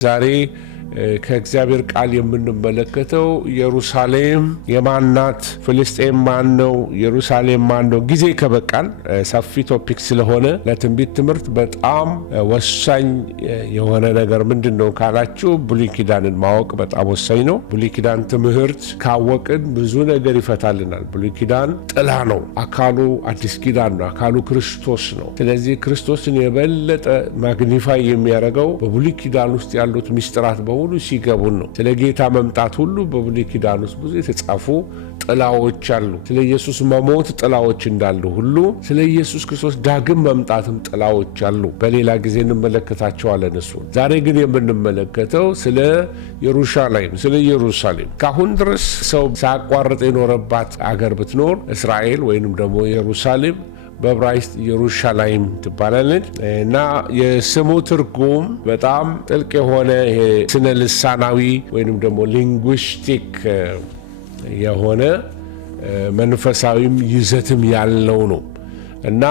ዛሬ ከእግዚአብሔር ቃል የምንመለከተው ኢየሩሳሌም የማናት? ፍልስጤም ማን ነው? ኢየሩሳሌም ማን ነው? ጊዜ ከበቃን ሰፊ ቶፒክ ስለሆነ ለትንቢት ትምህርት በጣም ወሳኝ የሆነ ነገር ምንድነው ካላችሁ ብሉይ ኪዳንን ማወቅ በጣም ወሳኝ ነው። ብሉይ ኪዳን ትምህርት ካወቅን ብዙ ነገር ይፈታልናል። ብሉይ ኪዳን ጥላ ነው፣ አካሉ አዲስ ኪዳን ነው፣ አካሉ ክርስቶስ ነው። ስለዚህ ክርስቶስን የበለጠ ማግኒፋይ የሚያደርገው በብሉይ ኪዳን ውስጥ ያሉት ሚስጥራት ሁሉ ሲገቡን ነው። ስለ ጌታ መምጣት ሁሉ በብሉይ ኪዳን ውስጥ ብዙ የተጻፉ ጥላዎች አሉ። ስለ ኢየሱስ መሞት ጥላዎች እንዳሉ ሁሉ ስለ ኢየሱስ ክርስቶስ ዳግም መምጣትም ጥላዎች አሉ። በሌላ ጊዜ እንመለከታቸዋለን እሱን። ዛሬ ግን የምንመለከተው ስለ ኢየሩሳሌም። ካሁን ድረስ ሰው ሳያቋርጥ የኖረባት አገር ብትኖር እስራኤል ወይንም ደግሞ ኢየሩሳሌም በዕብራይስጥ ኢየሩሻላይም ትባላለች እና የስሙ ትርጉም በጣም ጥልቅ የሆነ ስነ ልሳናዊ ወይንም ደግሞ ሊንጉስቲክ የሆነ መንፈሳዊም ይዘትም ያለው ነው እና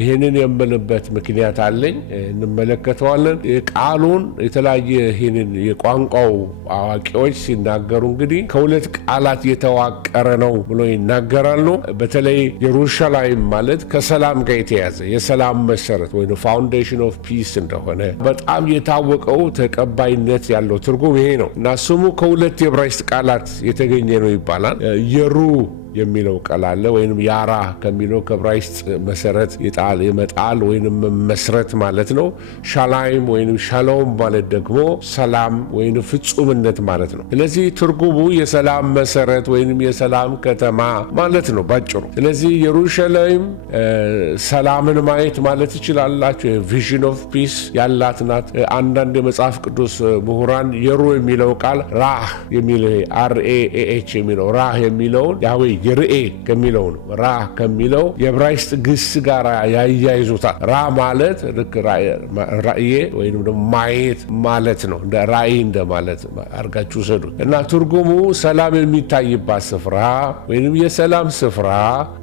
ይሄንን የምልበት ምክንያት አለኝ። እንመለከተዋለን። ቃሉን የተለያየ ይሄንን የቋንቋው አዋቂዎች ሲናገሩ እንግዲህ ከሁለት ቃላት የተዋቀረ ነው ብሎ ይናገራሉ። በተለይ ኢየሩሳሌም ማለት ከሰላም ጋር የተያዘ የሰላም መሰረት ወይ ፋውንዴሽን ኦፍ ፒስ እንደሆነ በጣም የታወቀው ተቀባይነት ያለው ትርጉም ይሄ ነው እና ስሙ ከሁለት የዕብራይስጥ ቃላት የተገኘ ነው ይባላል። የሩ የሚለው ቃል አለ ወይንም ያራ ከሚለው ከዕብራይስጥ መሰረት የመጣል ወይንም መስረት ማለት ነው። ሻላይም ወይንም ሻሎም ማለት ደግሞ ሰላም ወይንም ፍጹምነት ማለት ነው። ስለዚህ ትርጉሙ የሰላም መሰረት ወይንም የሰላም ከተማ ማለት ነው ባጭሩ። ስለዚህ ኢየሩሳሌም ሰላምን ማየት ማለት ይችላልላችሁ። ቪዥን ኦፍ ፒስ ያላት ናት። አንዳንድ የመጽሐፍ ቅዱስ ምሁራን የሩ የሚለው ቃል ራህ የሚለው RAAH የሚለው ራህ የሚለውን ያህዌ የርኤ ከሚለው ነው። ራ ከሚለው የዕብራይስጥ ግስ ጋር ያያይዙታል። ራ ማለት ልክ ራእዬ ወይንም ደግሞ ማየት ማለት ነው። እንደ ራእይ እንደማለት አድርጋችሁ ሰዱ እና ትርጉሙ ሰላም የሚታይባት ስፍራ ወይንም የሰላም ስፍራ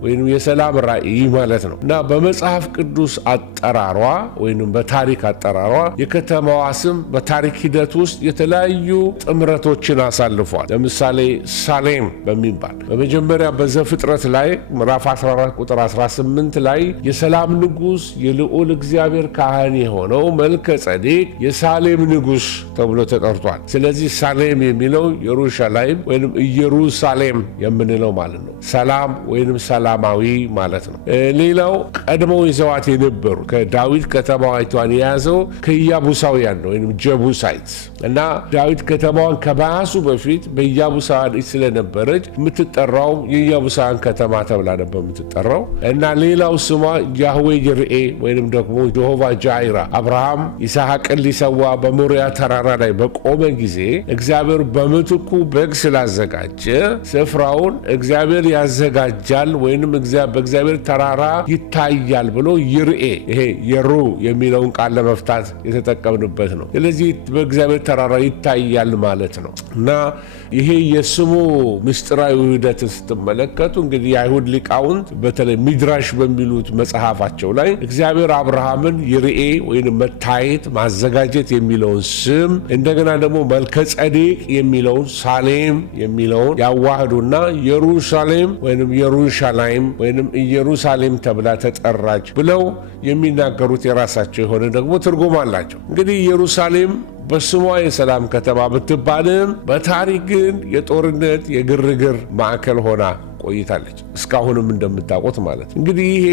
ወይንም የሰላም ራእይ ማለት ነው እና በመጽሐፍ ቅዱስ አጠራሯ ወይንም በታሪክ አጠራሯ የከተማዋ ስም በታሪክ ሂደት ውስጥ የተለያዩ ጥምረቶችን አሳልፏል። ለምሳሌ ሳሌም በሚባል በመጀመሪያ በዘፍጥረት ላይ ምዕራፍ 14 ቁጥር 18 ላይ የሰላም ንጉስ የልዑል እግዚአብሔር ካህን የሆነው መልከ ጸዴቅ የሳሌም ንጉስ ተብሎ ተጠርቷል። ስለዚህ ሳሌም የሚለው ኢየሩሳሌም ወይንም ኢየሩሳሌም የምንለው ማለት ነው። ሰላም ወይንም ሰላማዊ ማለት ነው። ሌላው ቀድሞው ይዘዋት የነበሩ ከዳዊት ከተማዋን የያዘው ከኢያቡሳውያን ነው ወይንም ጀቡሳይት እና ዳዊት ከተማዋን ከመያዙ በፊት በኢያቡሳውያን ስለነበረች የምትጠራው የኢያቡሳውያን ከተማ ተብላ ነበር የምትጠራው እና ሌላው ስሟ ያህዌ ይርኤ ወይንም ደግሞ ጀሆቫ ጃይራ። አብርሃም ይስሐቅን ሊሰዋ በሞሪያ ተራራ ላይ በቆመ ጊዜ እግዚአብሔር በምትኩ በግ ስላዘጋጀ ስፍራውን እግዚአብሔር ያዘጋጃል ወይንም በእግዚአብሔር ተራራ ይታያል ብሎ ይርኤ ይሄ የሩ የሚለውን ቃል ለመፍታት የተጠቀምንበት ነው። ስለዚህ በእግዚአብሔር ተራራ ይታያል ማለት ነው እና ይሄ የስሙ ምስጢራዊ ውህደትን ስትመለከቱ እንግዲህ የአይሁድ ሊቃውንት በተለይ ሚድራሽ በሚሉት መጽሐፋቸው ላይ እግዚአብሔር አብርሃምን ይርኤ ወይም መታየት ማዘጋጀት የሚለውን ስም እንደገና ደግሞ መልከጸዴቅ የሚለውን ሳሌም የሚለውን ያዋህዱና ኢየሩሳሌም ወይም ኢየሩሻላይም ወይም ኢየሩሳሌም ተብላ ተጠራች ብለው የሚናገሩት የራሳቸው የሆነ ደግሞ ትርጉም አላቸው። እንግዲህ ኢየሩሳሌም በስሟ የሰላም ከተማ ብትባልም በታሪክ ግን የጦርነት የግርግር ማዕከል ሆና ቆይታለች። እስካሁንም እንደምታውቁት ማለት እንግዲህ ይሄ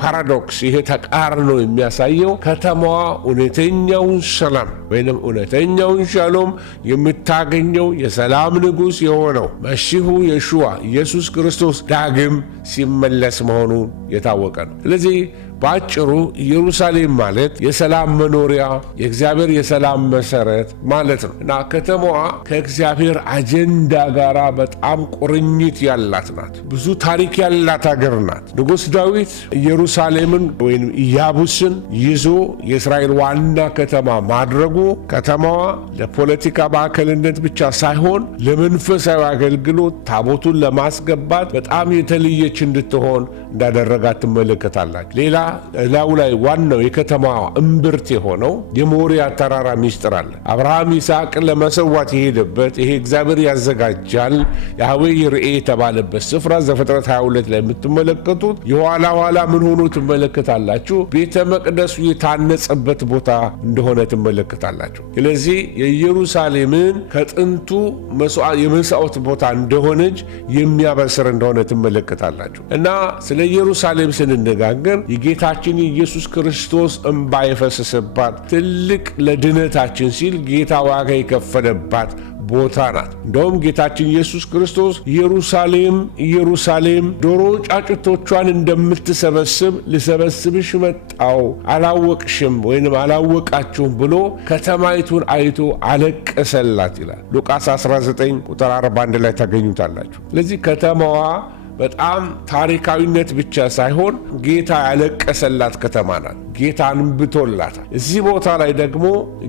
ፓራዶክስ ይሄ ተቃርኖ የሚያሳየው ከተማዋ እውነተኛውን ሰላም ወይንም እውነተኛውን ሻሎም የምታገኘው የሰላም ንጉስ የሆነው መሲሁ የሹዋ ኢየሱስ ክርስቶስ ዳግም ሲመለስ መሆኑ የታወቀ ነው። ስለዚህ ባጭሩ ኢየሩሳሌም ማለት የሰላም መኖሪያ የእግዚአብሔር የሰላም መሰረት ማለት ነው እና ከተማዋ ከእግዚአብሔር አጀንዳ ጋር በጣም ቁርኝት ያላት ናት። ብዙ ታሪክ ያላት ሀገር ናት። ንጉሥ ዳዊት ኢየሩሳሌምን ወይም ኢያቡስን ይዞ የእስራኤል ዋና ከተማ ማድረጉ ከተማዋ ለፖለቲካ ማዕከልነት ብቻ ሳይሆን ለመንፈሳዊ አገልግሎት ታቦቱን ለማስገባት በጣም የተለየች እንድትሆን እንዳደረጋት ትመለከታላችሁ። ሌላ ላዩ ላይ ዋናው የከተማዋ እምብርት የሆነው የሞሪያ ተራራ ሚስጥር አለ። አብርሃም ይስሐቅን ለመሰዋት የሄደበት ይሄ እግዚአብሔር ያዘጋጃል ያህዌ ይርኤ የተባለበት ስፍራ ዘፍጥረት 22 ላይ የምትመለከቱት የኋላ ኋላ ምን ሆኖ ትመለከታላችሁ? ቤተ መቅደሱ የታነጸበት ቦታ እንደሆነ ትመለከታላችሁ። ስለዚህ የኢየሩሳሌምን ከጥንቱ የመስዋዕት ቦታ እንደሆነች የሚያበስር እንደሆነ ትመለከታላችሁ። እና ስለ ኢየሩሳሌም ስንነጋገር የጌታችን የኢየሱስ ክርስቶስ እንባ የፈሰሰባት ትልቅ ለድነታችን ሲል ጌታ ዋጋ የከፈለባት ቦታ ናት። እንደውም ጌታችን ኢየሱስ ክርስቶስ ኢየሩሳሌም ኢየሩሳሌም ዶሮ ጫጩቶቿን እንደምትሰበስብ ልሰበስብሽ መጣው አላወቅሽም ወይንም አላወቃችሁም ብሎ ከተማይቱን አይቶ አለቀሰላት ይላል። ሉቃስ 19 ቁጥር 41 ላይ ታገኙታላችሁ። ስለዚህ ከተማዋ በጣም ታሪካዊነት ብቻ ሳይሆን ጌታ ያለቀሰላት ከተማ ናት። ጌታ አንብቶላታል። እዚህ ቦታ ላይ ደግሞ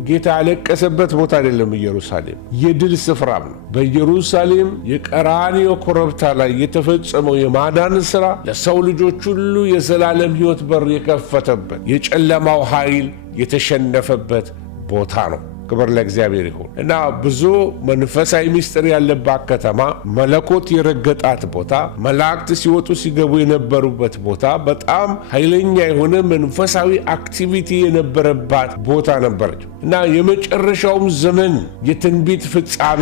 ጌታ ያለቀሰበት ቦታ አይደለም፣ ኢየሩሳሌም የድል ስፍራም ነው። በኢየሩሳሌም የቀራንዮ ኮረብታ ላይ የተፈጸመው የማዳን ሥራ ለሰው ልጆች ሁሉ የዘላለም ሕይወት በር የከፈተበት የጨለማው ኃይል የተሸነፈበት ቦታ ነው። ክብር ለእግዚአብሔር ይሁን እና ብዙ መንፈሳዊ ምስጢር ያለባት ከተማ፣ መለኮት የረገጣት ቦታ፣ መላእክት ሲወጡ ሲገቡ የነበሩበት ቦታ፣ በጣም ኃይለኛ የሆነ መንፈሳዊ አክቲቪቲ የነበረባት ቦታ ነበረች እና የመጨረሻውም ዘመን የትንቢት ፍጻሜ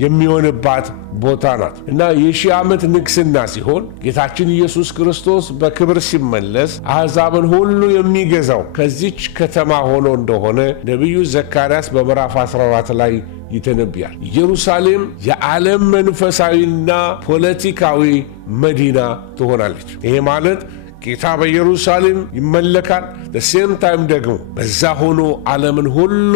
የሚሆንባት ቦታ ናት እና የሺህ ዓመት ንግስና ሲሆን ጌታችን ኢየሱስ ክርስቶስ በክብር ሲመለስ አሕዛብን ሁሉ የሚገዛው ከዚች ከተማ ሆኖ እንደሆነ ነቢዩ ዘካርያስ በምዕራፍ 14 ላይ ይተነብያል። ኢየሩሳሌም የዓለም መንፈሳዊና ፖለቲካዊ መዲና ትሆናለች። ይሄ ማለት ጌታ በኢየሩሳሌም ይመለካል፣ በሴም ታይም ደግሞ በዛ ሆኖ ዓለምን ሁሉ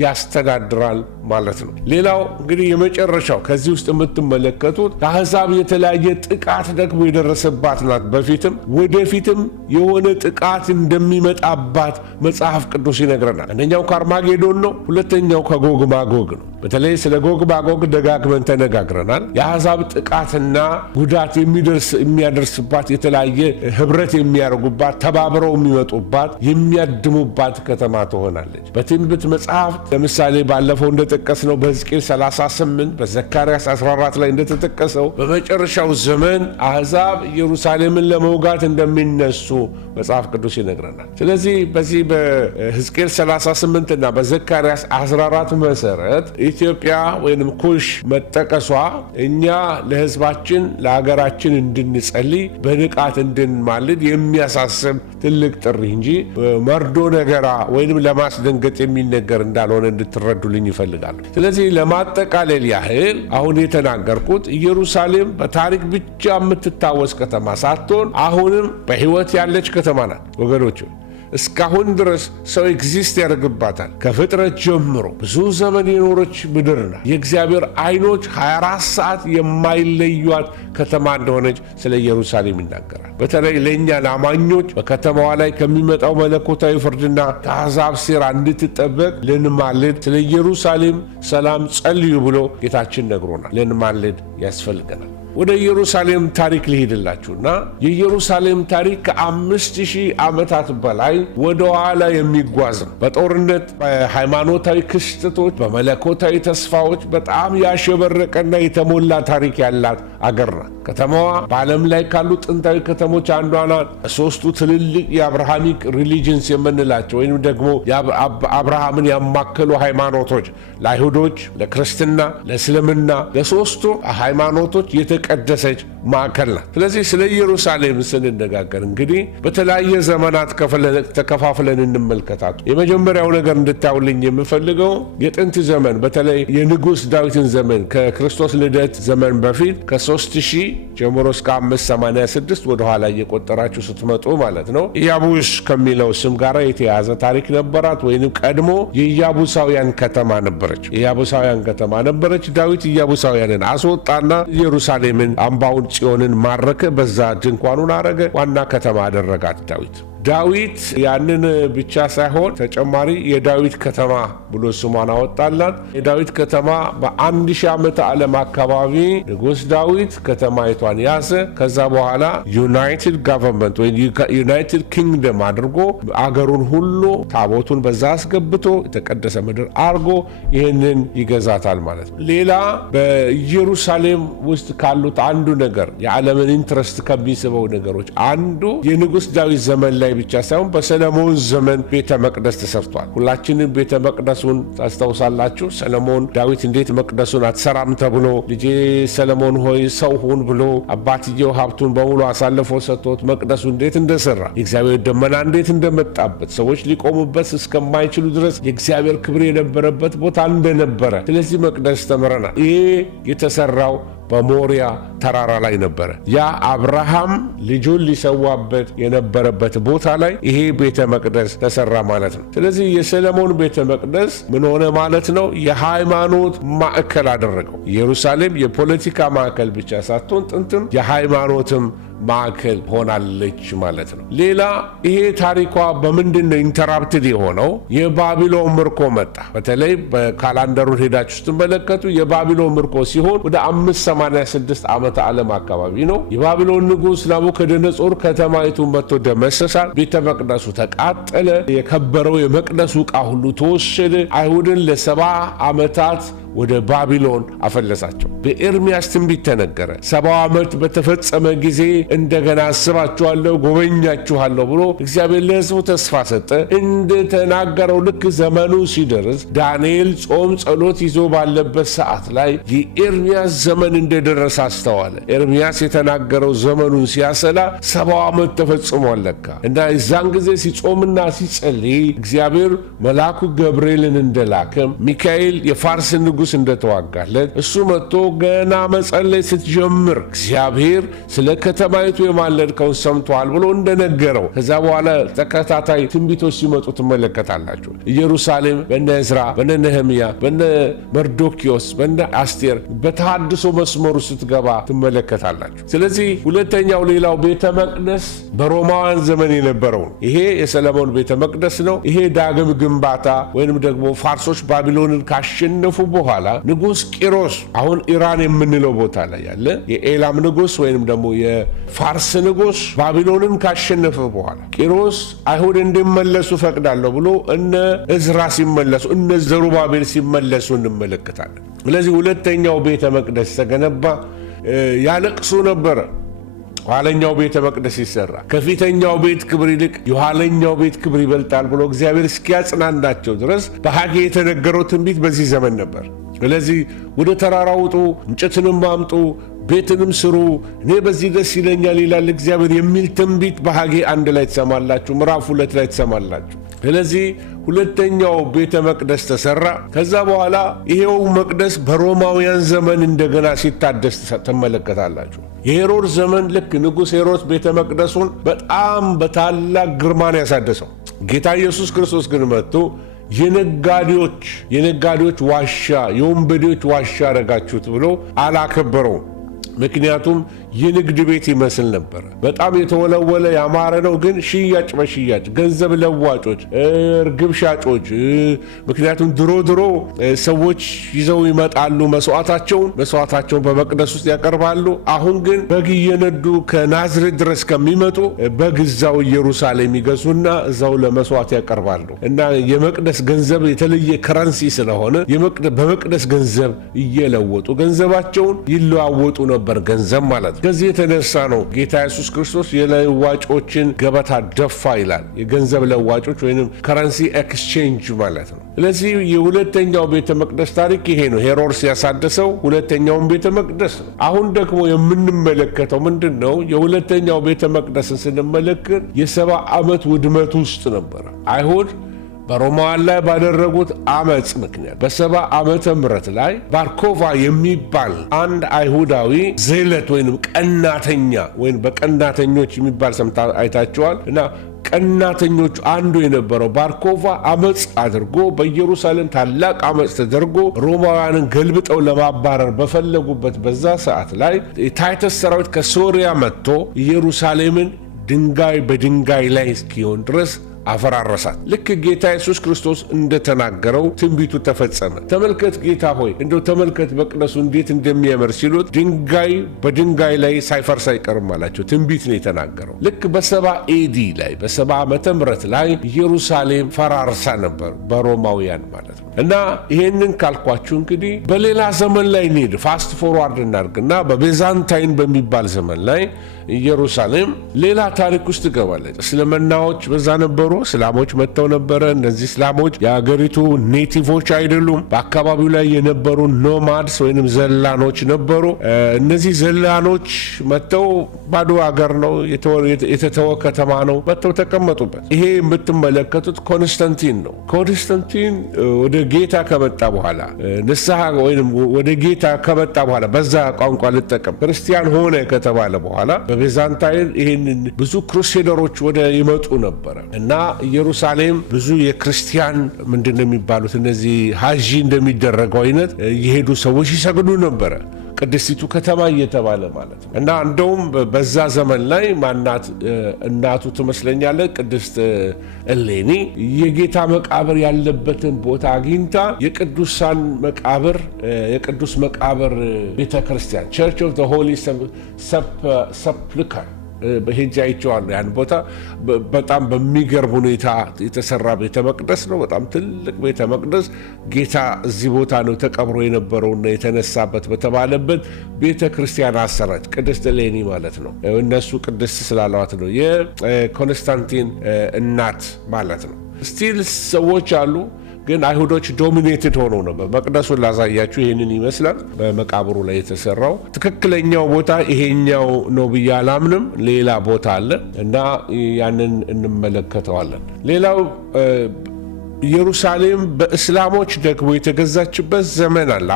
ያስተዳድራል ማለት ነው። ሌላው እንግዲህ የመጨረሻው ከዚህ ውስጥ የምትመለከቱት ከአሕዛብ የተለያየ ጥቃት ደግሞ የደረሰባት ናት። በፊትም ወደፊትም የሆነ ጥቃት እንደሚመጣባት መጽሐፍ ቅዱስ ይነግረናል። አንደኛው ከአርማጌዶን ነው፣ ሁለተኛው ከጎግ ማጎግ ነው። በተለይ ስለ ጎግ ማጎግ ደጋግመን ተነጋግረናል። የአሕዛብ ጥቃትና ጉዳት የሚያደርስባት የተለያየ ህብረት የሚያደርጉባት ተባብረው የሚመጡባት የሚያድሙባት ከተማ ትሆናለች። በትንቢት መጽሐፍ ለምሳሌ ባለፈው እንደተጠቀሰው በሕዝቅኤል 38 በዘካርያስ 14 ላይ እንደተጠቀሰው በመጨረሻው ዘመን አሕዛብ ኢየሩሳሌምን ለመውጋት እንደሚነሱ መጽሐፍ ቅዱስ ይነግረናል። ስለዚህ በዚህ በሕዝቅኤል 38 እና በዘካርያስ 14 መሰረት ኢትዮጵያ ወይንም ኩሽ መጠቀሷ እኛ ለሕዝባችን ለሀገራችን እንድንጸልይ በንቃት እንድንማልድ የሚያሳስብ ትልቅ ጥሪ እንጂ መርዶ ነገራ ወይንም ለማስደንገጥ የሚነገር እንዳልሆነ እንድትረዱልኝ ይፈልጋሉ። ስለዚህ ለማጠቃለል ያህል አሁን የተናገርኩት ኢየሩሳሌም በታሪክ ብቻ የምትታወስ ከተማ ሳትሆን አሁንም በሕይወት ያለች ከተማ ናት ወገኖች። እስካሁን ድረስ ሰው ኤግዚስት ያደርግባታል። ከፍጥረት ጀምሮ ብዙ ዘመን የኖረች ምድር ናት። የእግዚአብሔር ዓይኖች 24 ሰዓት የማይለዩት ከተማ እንደሆነች ስለ ኢየሩሳሌም ይናገራል። በተለይ ለእኛ ለአማኞች በከተማዋ ላይ ከሚመጣው መለኮታዊ ፍርድና ከአሕዛብ ሴራ እንድትጠበቅ ልንማልድ፣ ስለ ኢየሩሳሌም ሰላም ጸልዩ ብሎ ጌታችን ነግሮናል። ልንማልድ ያስፈልገናል። ወደ ኢየሩሳሌም ታሪክ ሊሄድላችሁና የኢየሩሳሌም ታሪክ ከ5000 ዓመታት በላይ ወደ ኋላ የሚጓዝ ነው። በጦርነት፣ በሃይማኖታዊ ክስተቶች፣ በመለኮታዊ ተስፋዎች በጣም ያሸበረቀና የተሞላ ታሪክ ያላት አገር ናት። ከተማዋ በዓለም ላይ ካሉ ጥንታዊ ከተሞች አንዷ ናት። ሶስቱ ትልልቅ የአብርሃሚክ ሪሊጅንስ የምንላቸው ወይም ደግሞ አብርሃምን ያማከሉ ሃይማኖቶች ለአይሁዶች፣ ለክርስትና፣ ለእስልምና ለሶስቱ ሃይማኖቶች የተቀደሰች ማዕከል ናት። ስለዚህ ስለ ኢየሩሳሌም ስንነጋገር እንግዲህ በተለያየ ዘመናት ተከፋፍለን እንመልከታት። የመጀመሪያው ነገር እንድታዩልኝ የምፈልገው የጥንት ዘመን በተለይ የንጉሥ ዳዊትን ዘመን ከክርስቶስ ልደት ዘመን በፊት ከ3000 ጀምሮ እስከ 586 ወደ ኋላ እየቆጠራችሁ ስትመጡ ማለት ነው ኢያቡስ ከሚለው ስም ጋር የተያዘ ታሪክ ነበራት። ወይንም ቀድሞ የኢያቡሳውያን ከተማ ነበረች። የኢያቡሳውያን ከተማ ነበረች። ዳዊት ኢያቡሳውያንን አስወጣና ኢየሩሳሌምን አምባውን ጽዮንን ማረከ። በዛ ድንኳኑን አረገ። ዋና ከተማ አደረጋት ዳዊት። ዳዊት ያንን ብቻ ሳይሆን ተጨማሪ የዳዊት ከተማ ብሎ ስሟን አወጣላት። የዳዊት ከተማ በ1000 ዓመተ ዓለም አካባቢ ንጉሥ ዳዊት ከተማይቷን ያዘ። ከዛ በኋላ ዩናይትድ ጋቨርንመንት ወይ ዩናይትድ ኪንግደም አድርጎ አገሩን ሁሉ ታቦቱን በዛ አስገብቶ የተቀደሰ ምድር አድርጎ ይህንን ይገዛታል ማለት ነው። ሌላ በኢየሩሳሌም ውስጥ ካሉት አንዱ ነገር የዓለምን ኢንትረስት ከሚስበው ነገሮች አንዱ የንጉሥ ዳዊት ዘመን ላይ ብቻ ሳይሆን በሰለሞን ዘመን ቤተ መቅደስ ተሰርቷል። ሁላችንም ቤተ መቅደሱን ታስታውሳላችሁ። ሰለሞን ዳዊት እንዴት መቅደሱን አትሰራም ተብሎ ልጄ ሰለሞን ሆይ ሰው ሁን ብሎ አባትየው ሀብቱን በሙሉ አሳልፎ ሰጥቶት መቅደሱ እንዴት እንደሰራ የእግዚአብሔር ደመና እንዴት እንደመጣበት ሰዎች ሊቆሙበት እስከማይችሉ ድረስ የእግዚአብሔር ክብር የነበረበት ቦታ እንደነበረ ስለዚህ መቅደስ ተምረናል። ይሄ የተሰራው በሞሪያ ተራራ ላይ ነበረ። ያ አብርሃም ልጁን ሊሰዋበት የነበረበት ቦታ ላይ ይሄ ቤተ መቅደስ ተሰራ ማለት ነው። ስለዚህ የሰለሞን ቤተ መቅደስ ምን ሆነ ማለት ነው? የሃይማኖት ማዕከል አደረገው። ኢየሩሳሌም የፖለቲካ ማዕከል ብቻ ሳትሆን ጥንትም የሃይማኖትም ማዕከል ሆናለች ማለት ነው። ሌላ ይሄ ታሪኳ በምንድን ነው ኢንተራፕትድ የሆነው? የባቢሎን ምርኮ መጣ። በተለይ በካላንደሩን ሄዳችሁ ስትመለከቱ የባቢሎን ምርኮ ሲሆን ወደ 586 ዓመተ ዓለም አካባቢ ነው። የባቢሎን ንጉሥ ናቡከደነጾር ከተማይቱን መጥቶ ደመሰሳል። ቤተ መቅደሱ ተቃጠለ። የከበረው የመቅደሱ ዕቃ ሁሉ ተወሰደ። አይሁድን ለ70 ዓመታት ወደ ባቢሎን አፈለሳቸው። በኤርምያስ ትንቢት ተነገረ። 70 ዓመት በተፈጸመ ጊዜ እንደገና አስባችኋለሁ፣ ጎበኛችኋለሁ ብሎ እግዚአብሔር ለሕዝቡ ተስፋ ሰጠ። እንደተናገረው ልክ ዘመኑ ሲደርስ ዳንኤል ጾም ጸሎት ይዞ ባለበት ሰዓት ላይ የኤርምያስ ዘመን እንደደረሰ አስተዋለ። ኤርምያስ የተናገረው ዘመኑን ሲያሰላ 70 ዓመት ተፈጽሟል ለካ እና እዛን ጊዜ ሲጾምና ሲጸልይ እግዚአብሔር መልአኩ ገብርኤልን እንደላከም ሚካኤል የፋርስ ንጉሥ እንደተዋጋለት እሱ መጥቶ ገና መጸለይ ስትጀምር እግዚአብሔር ስለ ከተማይቱ የማለድከውን ሰምቷል ብሎ እንደነገረው ከዛ በኋላ ተከታታይ ትንቢቶች ሲመጡ ትመለከታላችሁ። ኢየሩሳሌም በነ ዕዝራ፣ በነ ነህምያ፣ በነ መርዶኪዮስ፣ በነ አስቴር በተሐድሶ መስመሩ ስትገባ ትመለከታላችሁ። ስለዚህ ሁለተኛው ሌላው ቤተ መቅደስ በሮማውያን ዘመን የነበረው ይሄ የሰለሞን ቤተ መቅደስ ነው። ይሄ ዳግም ግንባታ ወይንም ደግሞ ፋርሶች ባቢሎንን ካሸነፉ በኋላ ንጉሥ ቂሮስ አሁን ኢራን የምንለው ቦታ ላይ ያለ የኤላም ንጉሥ ወይንም ደግሞ የፋርስ ንጉሥ ባቢሎንን ካሸነፈ በኋላ ቂሮስ አይሁድ እንዲመለሱ ፈቅዳለሁ ብሎ እነ ዕዝራ ሲመለሱ እነ ዘሩባቤል ሲመለሱ እንመለከታለን። ስለዚህ ሁለተኛው ቤተ መቅደስ ተገነባ። ያለቅሱ ነበረ። ኋለኛው ቤተ መቅደስ ይሰራ ከፊተኛው ቤት ክብር ይልቅ የኋለኛው ቤት ክብር ይበልጣል ብሎ እግዚአብሔር እስኪያጽናናቸው ድረስ በሐጌ የተነገረው ትንቢት በዚህ ዘመን ነበር። ስለዚህ ወደ ተራራ ውጡ፣ እንጨትንም አምጡ፣ ቤትንም ስሩ፣ እኔ በዚህ ደስ ይለኛል ይላል እግዚአብሔር የሚል ትንቢት በሐጌ 1 ላይ ትሰማላችሁ፣ ምዕራፍ 2 ላይ ትሰማላችሁ። ስለዚህ ሁለተኛው ቤተ መቅደስ ተሰራ። ከዛ በኋላ ይሄው መቅደስ በሮማውያን ዘመን እንደገና ሲታደስ ትመለከታላችሁ። የሄሮድስ ዘመን ልክ ንጉሥ ሄሮድስ ቤተ መቅደሱን በጣም በታላቅ ግርማን ያሳደሰው። ጌታ ኢየሱስ ክርስቶስ ግን መጥቶ የነጋዴዎች ዋሻ፣ የወንበዴዎች ዋሻ አረጋችሁት ብሎ አላከበረውም። ምክንያቱም የንግድ ቤት ይመስል ነበር። በጣም የተወለወለ ያማረ ነው፣ ግን ሽያጭ በሽያጭ ገንዘብ ለዋጮች፣ እርግብ ሻጮች። ምክንያቱም ድሮ ሰዎች ይዘው ይመጣሉ መስዋዕታቸውን በመቅደስ ውስጥ ያቀርባሉ። አሁን ግን በግ እየነዱ ከናዝሬት ድረስ ከሚመጡ በግ እዛው ኢየሩሳሌም ይገዙና እዛው ለመስዋዕት ያቀርባሉ። እና የመቅደስ ገንዘብ የተለየ ከረንሲ ስለሆነ በመቅደስ ገንዘብ እየለወጡ ገንዘባቸውን ይለዋወጡ ነበር። ገንዘብ ማለት ከዚህ የተነሳ ነው ጌታ ኢየሱስ ክርስቶስ የለዋጮችን ገበታ ደፋ ይላል። የገንዘብ ለዋጮች ወይንም ከረንሲ ኤክስቼንጅ ማለት ነው። ስለዚህ የሁለተኛው ቤተ መቅደስ ታሪክ ይሄ ነው። ሄሮድስ ያሳደሰው ሁለተኛውን ቤተ መቅደስ ነው። አሁን ደግሞ የምንመለከተው ምንድን ነው? የሁለተኛው ቤተ መቅደስን ስንመለከት የ70 ዓመት ውድመት ውስጥ ነበረ። አይሁድ በሮማውያን ላይ ባደረጉት አመፅ ምክንያት በ70 ዓመተ ምህረት ላይ ባርኮቫ የሚባል አንድ አይሁዳዊ ዜለት ወይንም ቀናተኛ ወይም በቀናተኞች የሚባል ሰምታ አይታቸዋል እና ቀናተኞቹ አንዱ የነበረው ባርኮቫ አመፅ አድርጎ በኢየሩሳሌም ታላቅ አመፅ ተደርጎ ሮማውያንን ገልብጠው ለማባረር በፈለጉበት በዛ ሰዓት ላይ የታይተስ ሰራዊት ከሶሪያ መጥቶ ኢየሩሳሌምን ድንጋይ በድንጋይ ላይ እስኪሆን ድረስ አፈራረሳት። ልክ ጌታ ኢየሱስ ክርስቶስ እንደተናገረው ትንቢቱ ተፈጸመ። ተመልከት ጌታ ሆይ እንደው ተመልከት መቅደሱ እንዴት እንደሚያምር ሲሉት ድንጋይ በድንጋይ ላይ ሳይፈርስ አይቀርም አላቸው። ትንቢት ነው የተናገረው። ልክ በ70 ኤዲ ላይ በ70 ዓመተ ምህረት ላይ ኢየሩሳሌም ፈራርሳ ነበር በሮማውያን ማለት ነው። እና ይሄንን ካልኳችሁ እንግዲህ በሌላ ዘመን ላይ እንሂድ፣ ፋስት ፎርዋርድ እናድርግና በቤዛንታይን በሚባል ዘመን ላይ ኢየሩሳሌም ሌላ ታሪክ ውስጥ ትገባለች። እስልምናዎች በዛ ነበሩ። እስላሞች መጥተው ነበረ። እነዚህ እስላሞች የአገሪቱ ኔቲቮች አይደሉም። በአካባቢው ላይ የነበሩ ኖማድስ ወይንም ዘላኖች ነበሩ። እነዚህ ዘላኖች መጥተው ባዶ አገር ነው፣ የተተወ ከተማ ነው፣ መጥተው ተቀመጡበት። ይሄ የምትመለከቱት ኮንስታንቲን ነው። ኮንስታንቲን ወደ ጌታ ከመጣ በኋላ ንስሐ ወይንም ወደ ጌታ ከመጣ በኋላ በዛ ቋንቋ ልጠቀም ክርስቲያን ሆነ ከተባለ በኋላ በቤዛንታይን ይህንን ብዙ ክሩሴደሮች ወደ ይመጡ ነበረ እና ኢየሩሳሌም ብዙ የክርስቲያን ምንድነው የሚባሉት እነዚህ ሀጂ እንደሚደረገው አይነት የሄዱ ሰዎች ይሰግዱ ነበረ። ቅድስቲቱ ከተማ እየተባለ ማለት ነው። እና እንደውም በዛ ዘመን ላይ ማናት እናቱ ትመስለኛለች ቅድስት እሌኒ የጌታ መቃብር ያለበትን ቦታ አግኝታ የቅዱሳን መቃብር የቅዱስ መቃብር ቤተክርስቲያን ቸርች ኦፍ ዘ ሆሊ ሰፕልከር በሄጃ አይቼዋለሁ። ያን ቦታ በጣም በሚገርም ሁኔታ የተሰራ ቤተ መቅደስ ነው። በጣም ትልቅ ቤተ መቅደስ ጌታ እዚህ ቦታ ነው ተቀብሮ የነበረውና የተነሳበት በተባለበት ቤተ ክርስቲያን አሰራች። ቅድስት እሌኒ ማለት ነው። እነሱ ቅድስት ስላለዋት ነው። የኮንስታንቲን እናት ማለት ነው። ስቲል ሰዎች አሉ ግን አይሁዶች ዶሚኔትድ ሆነው ነበር። መቅደሱን ላሳያችሁ። ይሄንን ይመስላል በመቃብሩ ላይ የተሰራው። ትክክለኛው ቦታ ይሄኛው ነው ብዬ አላምንም። ሌላ ቦታ አለ እና ያንን እንመለከተዋለን። ሌላው ኢየሩሳሌም በእስላሞች ደግሞ የተገዛችበት ዘመን አለ።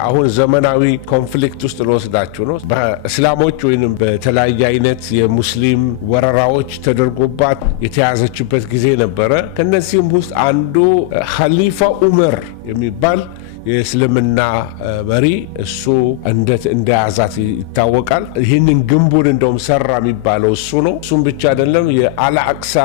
አሁን ዘመናዊ ኮንፍሊክት ውስጥ ልወስዳችሁ ነው። በእስላሞች ወይም በተለያየ አይነት የሙስሊም ወረራዎች ተደርጎባት የተያዘችበት ጊዜ ነበረ። ከነዚህም ውስጥ አንዱ ኸሊፋ ዑመር የሚባል የእስልምና መሪ እሱ እንደያዛት ይታወቃል። ይህንን ግንቡን እንደውም ሰራ የሚባለው እሱ ነው። እሱም ብቻ አይደለም፣ የአልአቅሳ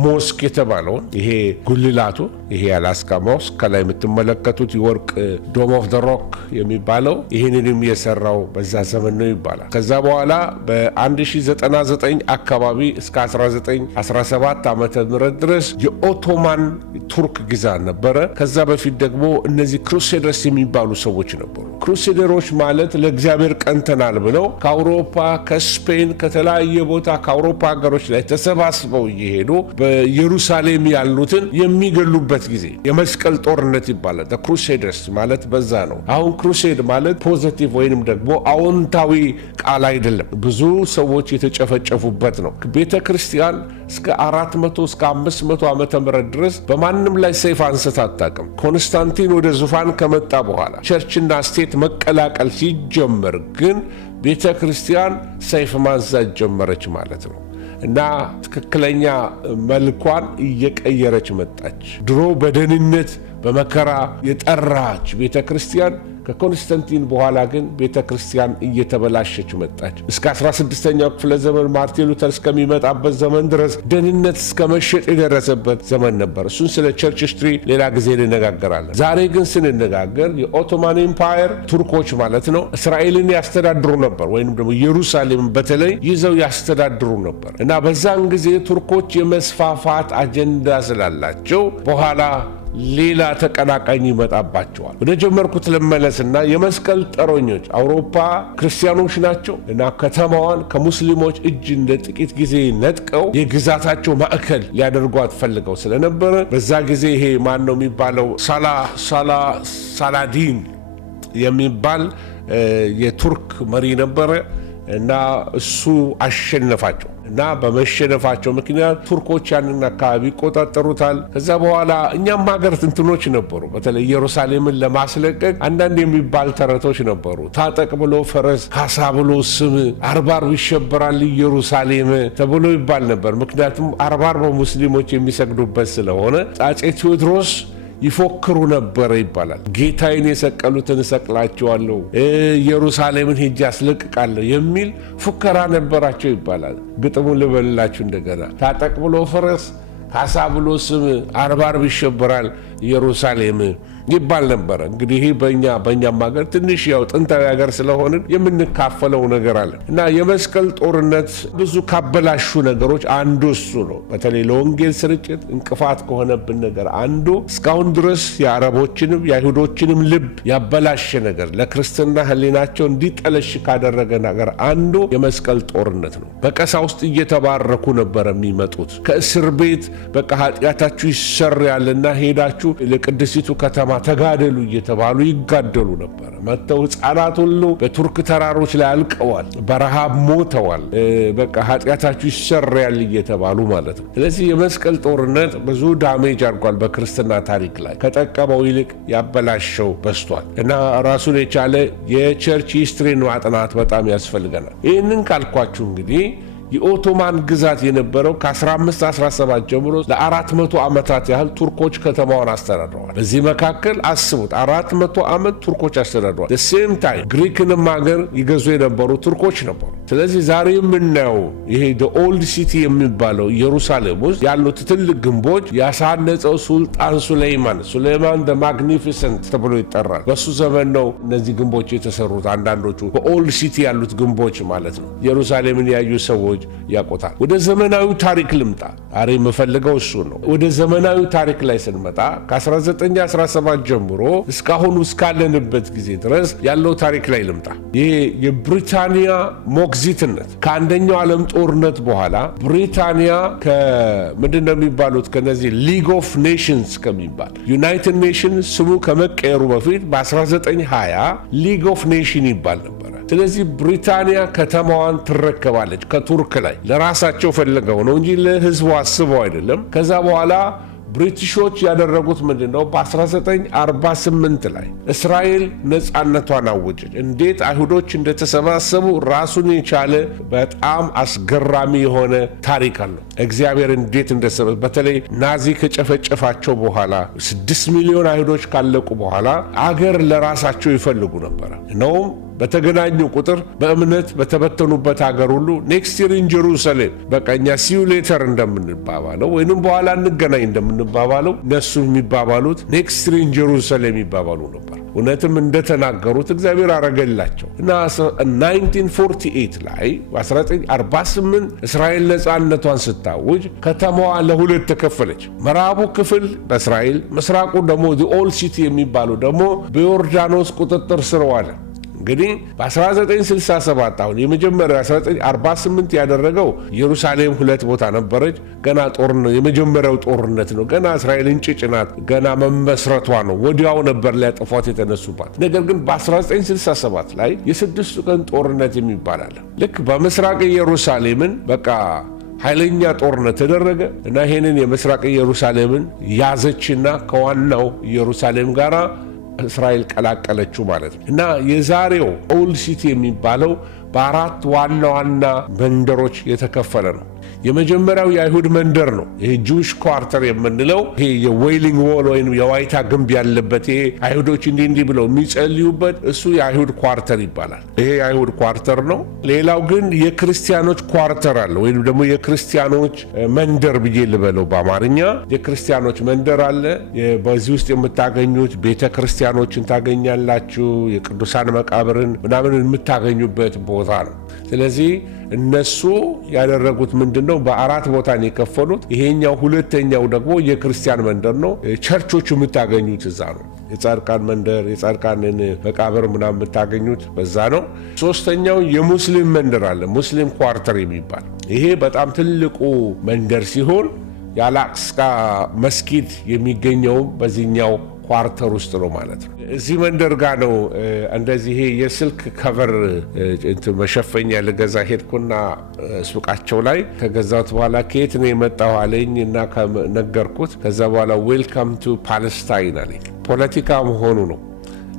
ሞስክ የተባለውን ይሄ ጉልላቱ ይሄ የአላስካ ሞስክ ከላይ የምትመለከቱት የወርቅ ዶም ኦፍ ዘ ሮክ የሚባለው ይህንንም የሰራው በዛ ዘመን ነው ይባላል። ከዛ በኋላ በ1099 አካባቢ እስከ 1917 ዓመተ ምህረት ድረስ የኦቶማን ቱርክ ግዛት ነበረ። ከዛ በፊት ደግሞ እነዚህ ክሩሴደርስ የሚባሉ ሰዎች ነበሩ። ክሩሴደሮች ማለት ለእግዚአብሔር ቀንተናል ብለው ከአውሮፓ ከስፔን ከተለያየ ቦታ ከአውሮፓ ሀገሮች ላይ ተሰባስበው እየሄዱ በኢየሩሳሌም ያሉትን የሚገሉበት ጊዜ የመስቀል ጦርነት ይባላል። ክሩሴደርስ ማለት በዛ ነው። አሁን ክሩሴድ ማለት ፖዚቲቭ ወይንም ደግሞ አዎንታዊ ቃል አይደለም። ብዙ ሰዎች የተጨፈጨፉበት ነው። ቤተ ክርስቲያን እስከ 400 እስከ 500 ዓመተ ምህረት ድረስ በማንም ላይ ሰይፍ አንስታ አታውቅም። ኮንስታንቲን ወደ ዙፋን ከመጣ በኋላ ቸርችና ስቴት መቀላቀል ሲጀመር ግን ቤተ ክርስቲያን ሰይፍ ማንሳት ጀመረች ማለት ነው። እና ትክክለኛ መልኳን እየቀየረች መጣች። ድሮ በደህንነት በመከራ የጠራች ቤተ ክርስቲያን ከኮንስታንቲን በኋላ ግን ቤተ ክርስቲያን እየተበላሸች መጣች። እስከ 16ኛው ክፍለ ዘመን ማርቲን ሉተር እስከሚመጣበት ዘመን ድረስ ደህንነት እስከ መሸጥ የደረሰበት ዘመን ነበር። እሱን ስለ ቸርች ሂስትሪ ሌላ ጊዜ እንነጋገራለን። ዛሬ ግን ስንነጋገር የኦቶማን ኤምፓየር ቱርኮች ማለት ነው እስራኤልን ያስተዳድሩ ነበር፣ ወይም ደግሞ ኢየሩሳሌምን በተለይ ይዘው ያስተዳድሩ ነበር እና በዛን ጊዜ ቱርኮች የመስፋፋት አጀንዳ ስላላቸው በኋላ ሌላ ተቀናቃኝ ይመጣባቸዋል። ወደ ጀመርኩት ልመለስና የመስቀል ጠሮኞች አውሮፓ ክርስቲያኖች ናቸው እና ከተማዋን ከሙስሊሞች እጅ እንደ ጥቂት ጊዜ ነጥቀው የግዛታቸው ማዕከል ሊያደርጓት ፈልገው ስለነበረ በዛ ጊዜ ይሄ ማን ነው የሚባለው ሳላዲን የሚባል የቱርክ መሪ ነበረ እና እሱ አሸነፋቸው እና በመሸነፋቸው ምክንያት ቱርኮች ያንን አካባቢ ይቆጣጠሩታል። ከዛ በኋላ እኛም ሀገር ትንትኖች ነበሩ። በተለይ ኢየሩሳሌምን ለማስለቀቅ አንዳንድ የሚባል ተረቶች ነበሩ። ታጠቅ ብሎ ፈረስ፣ ካሳ ብሎ ስም፣ አርባር ይሸበራል ኢየሩሳሌም ተብሎ ይባል ነበር። ምክንያቱም አርባር በሙስሊሞች የሚሰግዱበት ስለሆነ አፄ ቴዎድሮስ ይፎክሩ ነበር ይባላል። ጌታዬን የሰቀሉትን እሰቅላቸዋለሁ፣ ኢየሩሳሌምን ሄጄ አስለቅቃለሁ የሚል ፉከራ ነበራቸው ይባላል። ግጥሙን ልበልላችሁ እንደገና። ታጠቅ ብሎ ፈረስ፣ ካሳ ብሎ ስም፣ አርባር ይሸበራል ኢየሩሳሌም ይባል ነበረ። እንግዲህ በእኛም ሀገር ትንሽ ያው ጥንታዊ ሀገር ስለሆንን የምንካፈለው ነገር አለ እና የመስቀል ጦርነት ብዙ ካበላሹ ነገሮች አንዱ እሱ ነው። በተለይ ለወንጌል ስርጭት እንቅፋት ከሆነብን ነገር አንዱ እስካሁን ድረስ የአረቦችንም የአይሁዶችንም ልብ ያበላሸ ነገር፣ ለክርስትና ሕሊናቸው እንዲጠለሽ ካደረገ ነገር አንዱ የመስቀል ጦርነት ነው። በቀሳውስት እየተባረኩ ነበር የሚመጡት። ከእስር ቤት በቃ ኃጢአታችሁ ይሰረያልና ሄዳችሁ ለቅድስቲቱ ከተማ ተጋደሉ እየተባሉ ይጋደሉ ነበር። መጥተው ሕፃናት ሁሉ በቱርክ ተራሮች ላይ አልቀዋል፣ በረሃብ ሞተዋል። በቃ ኃጢአታችሁ ይሰረያል እየተባሉ ማለት ነው። ስለዚህ የመስቀል ጦርነት ብዙ ዳሜጅ አድርጓል በክርስትና ታሪክ ላይ። ከጠቀመው ይልቅ ያበላሸው በስቷል እና ራሱን የቻለ የቸርች ሂስትሪን ማጥናት በጣም ያስፈልገናል። ይህንን ካልኳችሁ እንግዲህ የኦቶማን ግዛት የነበረው ከ1517 ጀምሮ ለ400 ዓመታት ያህል ቱርኮች ከተማዋን አስተዳድረዋል። በዚህ መካከል አስቡት 400 ዓመት ቱርኮች አስተዳድረዋል። ሴም ታይም ግሪክንም ሀገር ይገዙ የነበሩ ቱርኮች ነበሩ። ስለዚህ ዛሬ የምናየው ይሄ ኦልድ ሲቲ የሚባለው ኢየሩሳሌም ውስጥ ያሉት ትልቅ ግንቦች ያሳነጸው ሱልጣን ሱሌይማን ደ ማግኒፊሰንት ተብሎ ይጠራል። በሱ ዘመን ነው እነዚህ ግንቦች የተሰሩት። አንዳንዶቹ በኦልድ ሲቲ ያሉት ግንቦች ማለት ነው። ኢየሩሳሌምን ያዩ ሰዎች ያቆታል። ወደ ዘመናዊ ታሪክ ልምጣ። አሬ የምፈልገው እሱ ነው። ወደ ዘመናዊ ታሪክ ላይ ስንመጣ ከ1917 ጀምሮ እስካሁን እስካለንበት ጊዜ ድረስ ያለው ታሪክ ላይ ልምጣ። ይሄ የብሪታንያ ሞግዚትነት ከአንደኛው ዓለም ጦርነት በኋላ ብሪታንያ ከምንድነው የሚባሉት ከነዚህ ሊግ ኦፍ ኔሽንስ ከሚባል ዩናይትድ ኔሽንስ ስሙ ከመቀየሩ በፊት በ1920 ሊግ ኦፍ ኔሽን ይባል ነበር። ስለዚህ ብሪታንያ ከተማዋን ትረከባለች ከቱርክ ላይ። ለራሳቸው ፈልገው ነው እንጂ ለሕዝቡ አስበው አይደለም። ከዛ በኋላ ብሪቲሾች ያደረጉት ምንድነው? በ1948 ላይ እስራኤል ነፃነቷን አወጀች። እንዴት አይሁዶች እንደተሰባሰቡ ራሱን የቻለ በጣም አስገራሚ የሆነ ታሪክ አለው። እግዚአብሔር እንዴት እንደሰበሰበ በተለይ ናዚ ከጨፈጨፋቸው በኋላ 6 ሚሊዮን አይሁዶች ካለቁ በኋላ አገር ለራሳቸው ይፈልጉ ነበረ ነውም በተገናኙ ቁጥር በእምነት በተበተኑበት ሀገር ሁሉ ኔክስት ይር ኢን ጀሩሳሌም በቃ እኛ ሲዩ ሌተር እንደምንባባለው ወይንም በኋላ እንገናኝ እንደምንባባለው እነሱ የሚባባሉት ኔክስት ይር ኢን ጀሩሳሌም ይባባሉ ነበር። እውነትም እንደተናገሩት እግዚአብሔር አረገላቸው እና 1948 ላይ በ1948 እስራኤል ነፃነቷን ስታውጅ ከተማዋ ለሁለት ተከፈለች። ምዕራቡ ክፍል በእስራኤል፣ ምስራቁ ደግሞ ኦልድ ሲቲ የሚባለው ደግሞ በዮርዳኖስ ቁጥጥር ስር ዋለ። እንግዲህ በ1967 አሁን የመጀመሪያው 1948 ያደረገው ኢየሩሳሌም ሁለት ቦታ ነበረች። ገና ጦርነት የመጀመሪያው ጦርነት ነው። ገና እስራኤል እንጭጭ ናት። ገና መመስረቷ ነው። ወዲያው ነበር ሊያጠፏት የተነሱባት። ነገር ግን በ1967 ላይ የስድስቱ ቀን ጦርነት የሚባል አለ። ልክ በምስራቅ ኢየሩሳሌምን በቃ ኃይለኛ ጦርነት ተደረገ እና ይሄንን የምስራቅ ኢየሩሳሌምን ያዘችና ከዋናው ኢየሩሳሌም ጋራ እስራኤል ቀላቀለችው ማለት ነው። እና የዛሬው ኦልድ ሲቲ የሚባለው በአራት ዋና ዋና መንደሮች የተከፈለ ነው። የመጀመሪያው የአይሁድ መንደር ነው። ይሄ ጁዊሽ ኳርተር የምንለው ይሄ የዌይሊንግ ዎል ወይም የዋይታ ግንብ ያለበት ይሄ አይሁዶች እንዲህ ብለው የሚጸልዩበት እሱ የአይሁድ ኳርተር ይባላል። ይሄ የአይሁድ ኳርተር ነው። ሌላው ግን የክርስቲያኖች ኳርተር አለ ወይም ደግሞ የክርስቲያኖች መንደር ብዬ ልበለው በአማርኛ የክርስቲያኖች መንደር አለ። በዚህ ውስጥ የምታገኙት ቤተ ክርስቲያኖችን ታገኛላችሁ። የቅዱሳን መቃብርን ምናምን የምታገኙበት ቦታ ነው። ስለዚህ እነሱ ያደረጉት ምንድነው? በአራት ቦታ ነው የከፈሉት። ይሄኛው ሁለተኛው ደግሞ የክርስቲያን መንደር ነው። ቸርቾቹ የምታገኙት እዛ ነው። የጻድቃን መንደር የጻድቃንን መቃብር ምናምን የምታገኙት በዛ ነው። ሶስተኛው የሙስሊም መንደር አለ፣ ሙስሊም ኳርተር የሚባል ይሄ በጣም ትልቁ መንደር ሲሆን የአላቅሳ መስጊድ የሚገኘው በዚህኛው ኳርተር ውስጥ ነው ማለት ነው። እዚህ መንደር ጋር ነው እንደዚህ ይሄ የስልክ ከቨር መሸፈኛ ልገዛ ሄድኩና ሱቃቸው ላይ ከገዛሁት በኋላ ከየት ነው የመጣው አለኝ እና ነገርኩት። ከዛ በኋላ ዌልካም ቱ ፓለስታይን አለኝ። ፖለቲካ መሆኑ ነው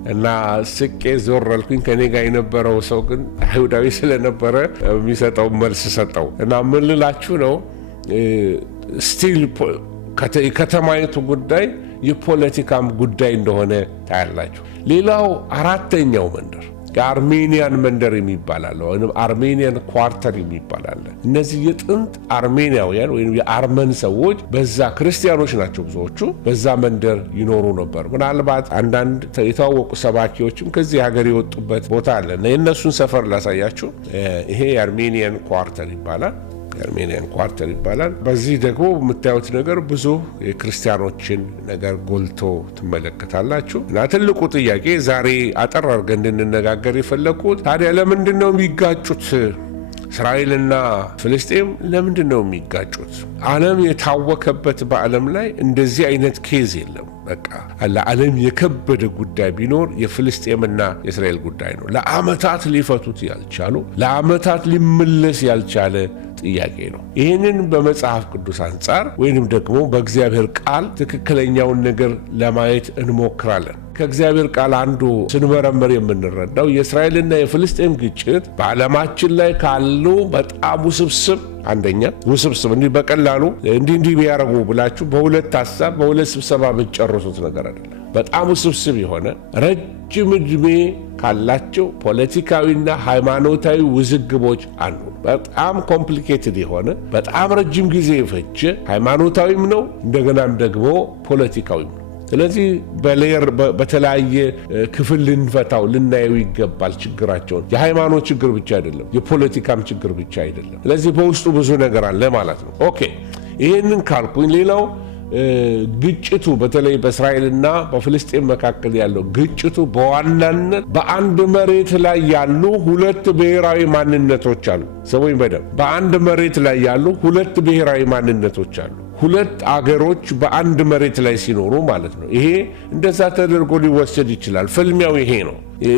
እና ስቄ ዞር አልኩኝ። ከኔ ጋር የነበረው ሰው ግን አይሁዳዊ ስለነበረ የሚሰጠው መልስ ሰጠው እና ምን ልላችሁ ነው ስቲል ከተማይቱ ጉዳይ የፖለቲካም ጉዳይ እንደሆነ ታያላችሁ። ሌላው አራተኛው መንደር የአርሜኒያን መንደር የሚባል አለ ወይም አርሜኒያን ኳርተር የሚባል አለ። እነዚህ የጥንት አርሜኒያውያን ወይም የአርመን ሰዎች በዛ ክርስቲያኖች ናቸው ብዙዎቹ በዛ መንደር ይኖሩ ነበር። ምናልባት አንዳንድ የታወቁ ሰባኪዎችም ከዚህ ሀገር የወጡበት ቦታ አለ እና የእነሱን ሰፈር ላሳያችሁ። ይሄ የአርሜኒያን ኳርተር ይባላል። የአርሜኒያን ኳርተር ይባላል። በዚህ ደግሞ የምታዩት ነገር ብዙ የክርስቲያኖችን ነገር ጎልቶ ትመለከታላችሁ። እና ትልቁ ጥያቄ ዛሬ አጠር አድርገን እንድንነጋገር የፈለኩት ታዲያ ለምንድን ነው የሚጋጩት? እስራኤልና ፍልስጤም ለምንድን ነው የሚጋጩት? ዓለም የታወከበት በዓለም ላይ እንደዚህ አይነት ኬዝ የለም። በቃ ለዓለም የከበደ ጉዳይ ቢኖር የፍልስጤምና የእስራኤል ጉዳይ ነው። ለዓመታት ሊፈቱት ያልቻሉ ለዓመታት ሊመለስ ያልቻለ ጥያቄ ነው። ይህንን በመጽሐፍ ቅዱስ አንጻር ወይንም ደግሞ በእግዚአብሔር ቃል ትክክለኛውን ነገር ለማየት እንሞክራለን። ከእግዚአብሔር ቃል አንዱ ስንመረምር የምንረዳው የእስራኤልና የፍልስጤም ግጭት በዓለማችን ላይ ካሉ በጣም ውስብስብ አንደኛ ውስብስብ እንዲህ በቀላሉ እንዲህ ቢያረጉ ብላችሁ በሁለት ሐሳብ በሁለት ስብሰባ ብትጨርሱት ነገር አይደለም። በጣም ውስብስብ የሆነ ረጅም ዕድሜ ካላቸው ፖለቲካዊና ሃይማኖታዊ ውዝግቦች አንዱ በጣም ኮምፕሊኬትድ የሆነ በጣም ረጅም ጊዜ የፈጀ ሃይማኖታዊም ነው እንደገናም ደግሞ ፖለቲካዊም ነው። ስለዚህ በሌየር በተለያየ ክፍል ልንፈታው ልናየው ይገባል። ችግራቸውን የሃይማኖት ችግር ብቻ አይደለም፣ የፖለቲካም ችግር ብቻ አይደለም። ስለዚህ በውስጡ ብዙ ነገር አለ ማለት ነው። ኦኬ ይህንን ካልኩኝ ሌላው ግጭቱ በተለይ በእስራኤልና በፍልስጤም መካከል ያለው ግጭቱ በዋናነት በአንድ መሬት ላይ ያሉ ሁለት ብሔራዊ ማንነቶች አሉ። ሰሞኝ በደንብ በአንድ መሬት ላይ ያሉ ሁለት ብሔራዊ ማንነቶች አሉ። ሁለት አገሮች በአንድ መሬት ላይ ሲኖሩ ማለት ነው። ይሄ እንደዛ ተደርጎ ሊወሰድ ይችላል። ፍልሚያው ይሄ ነው።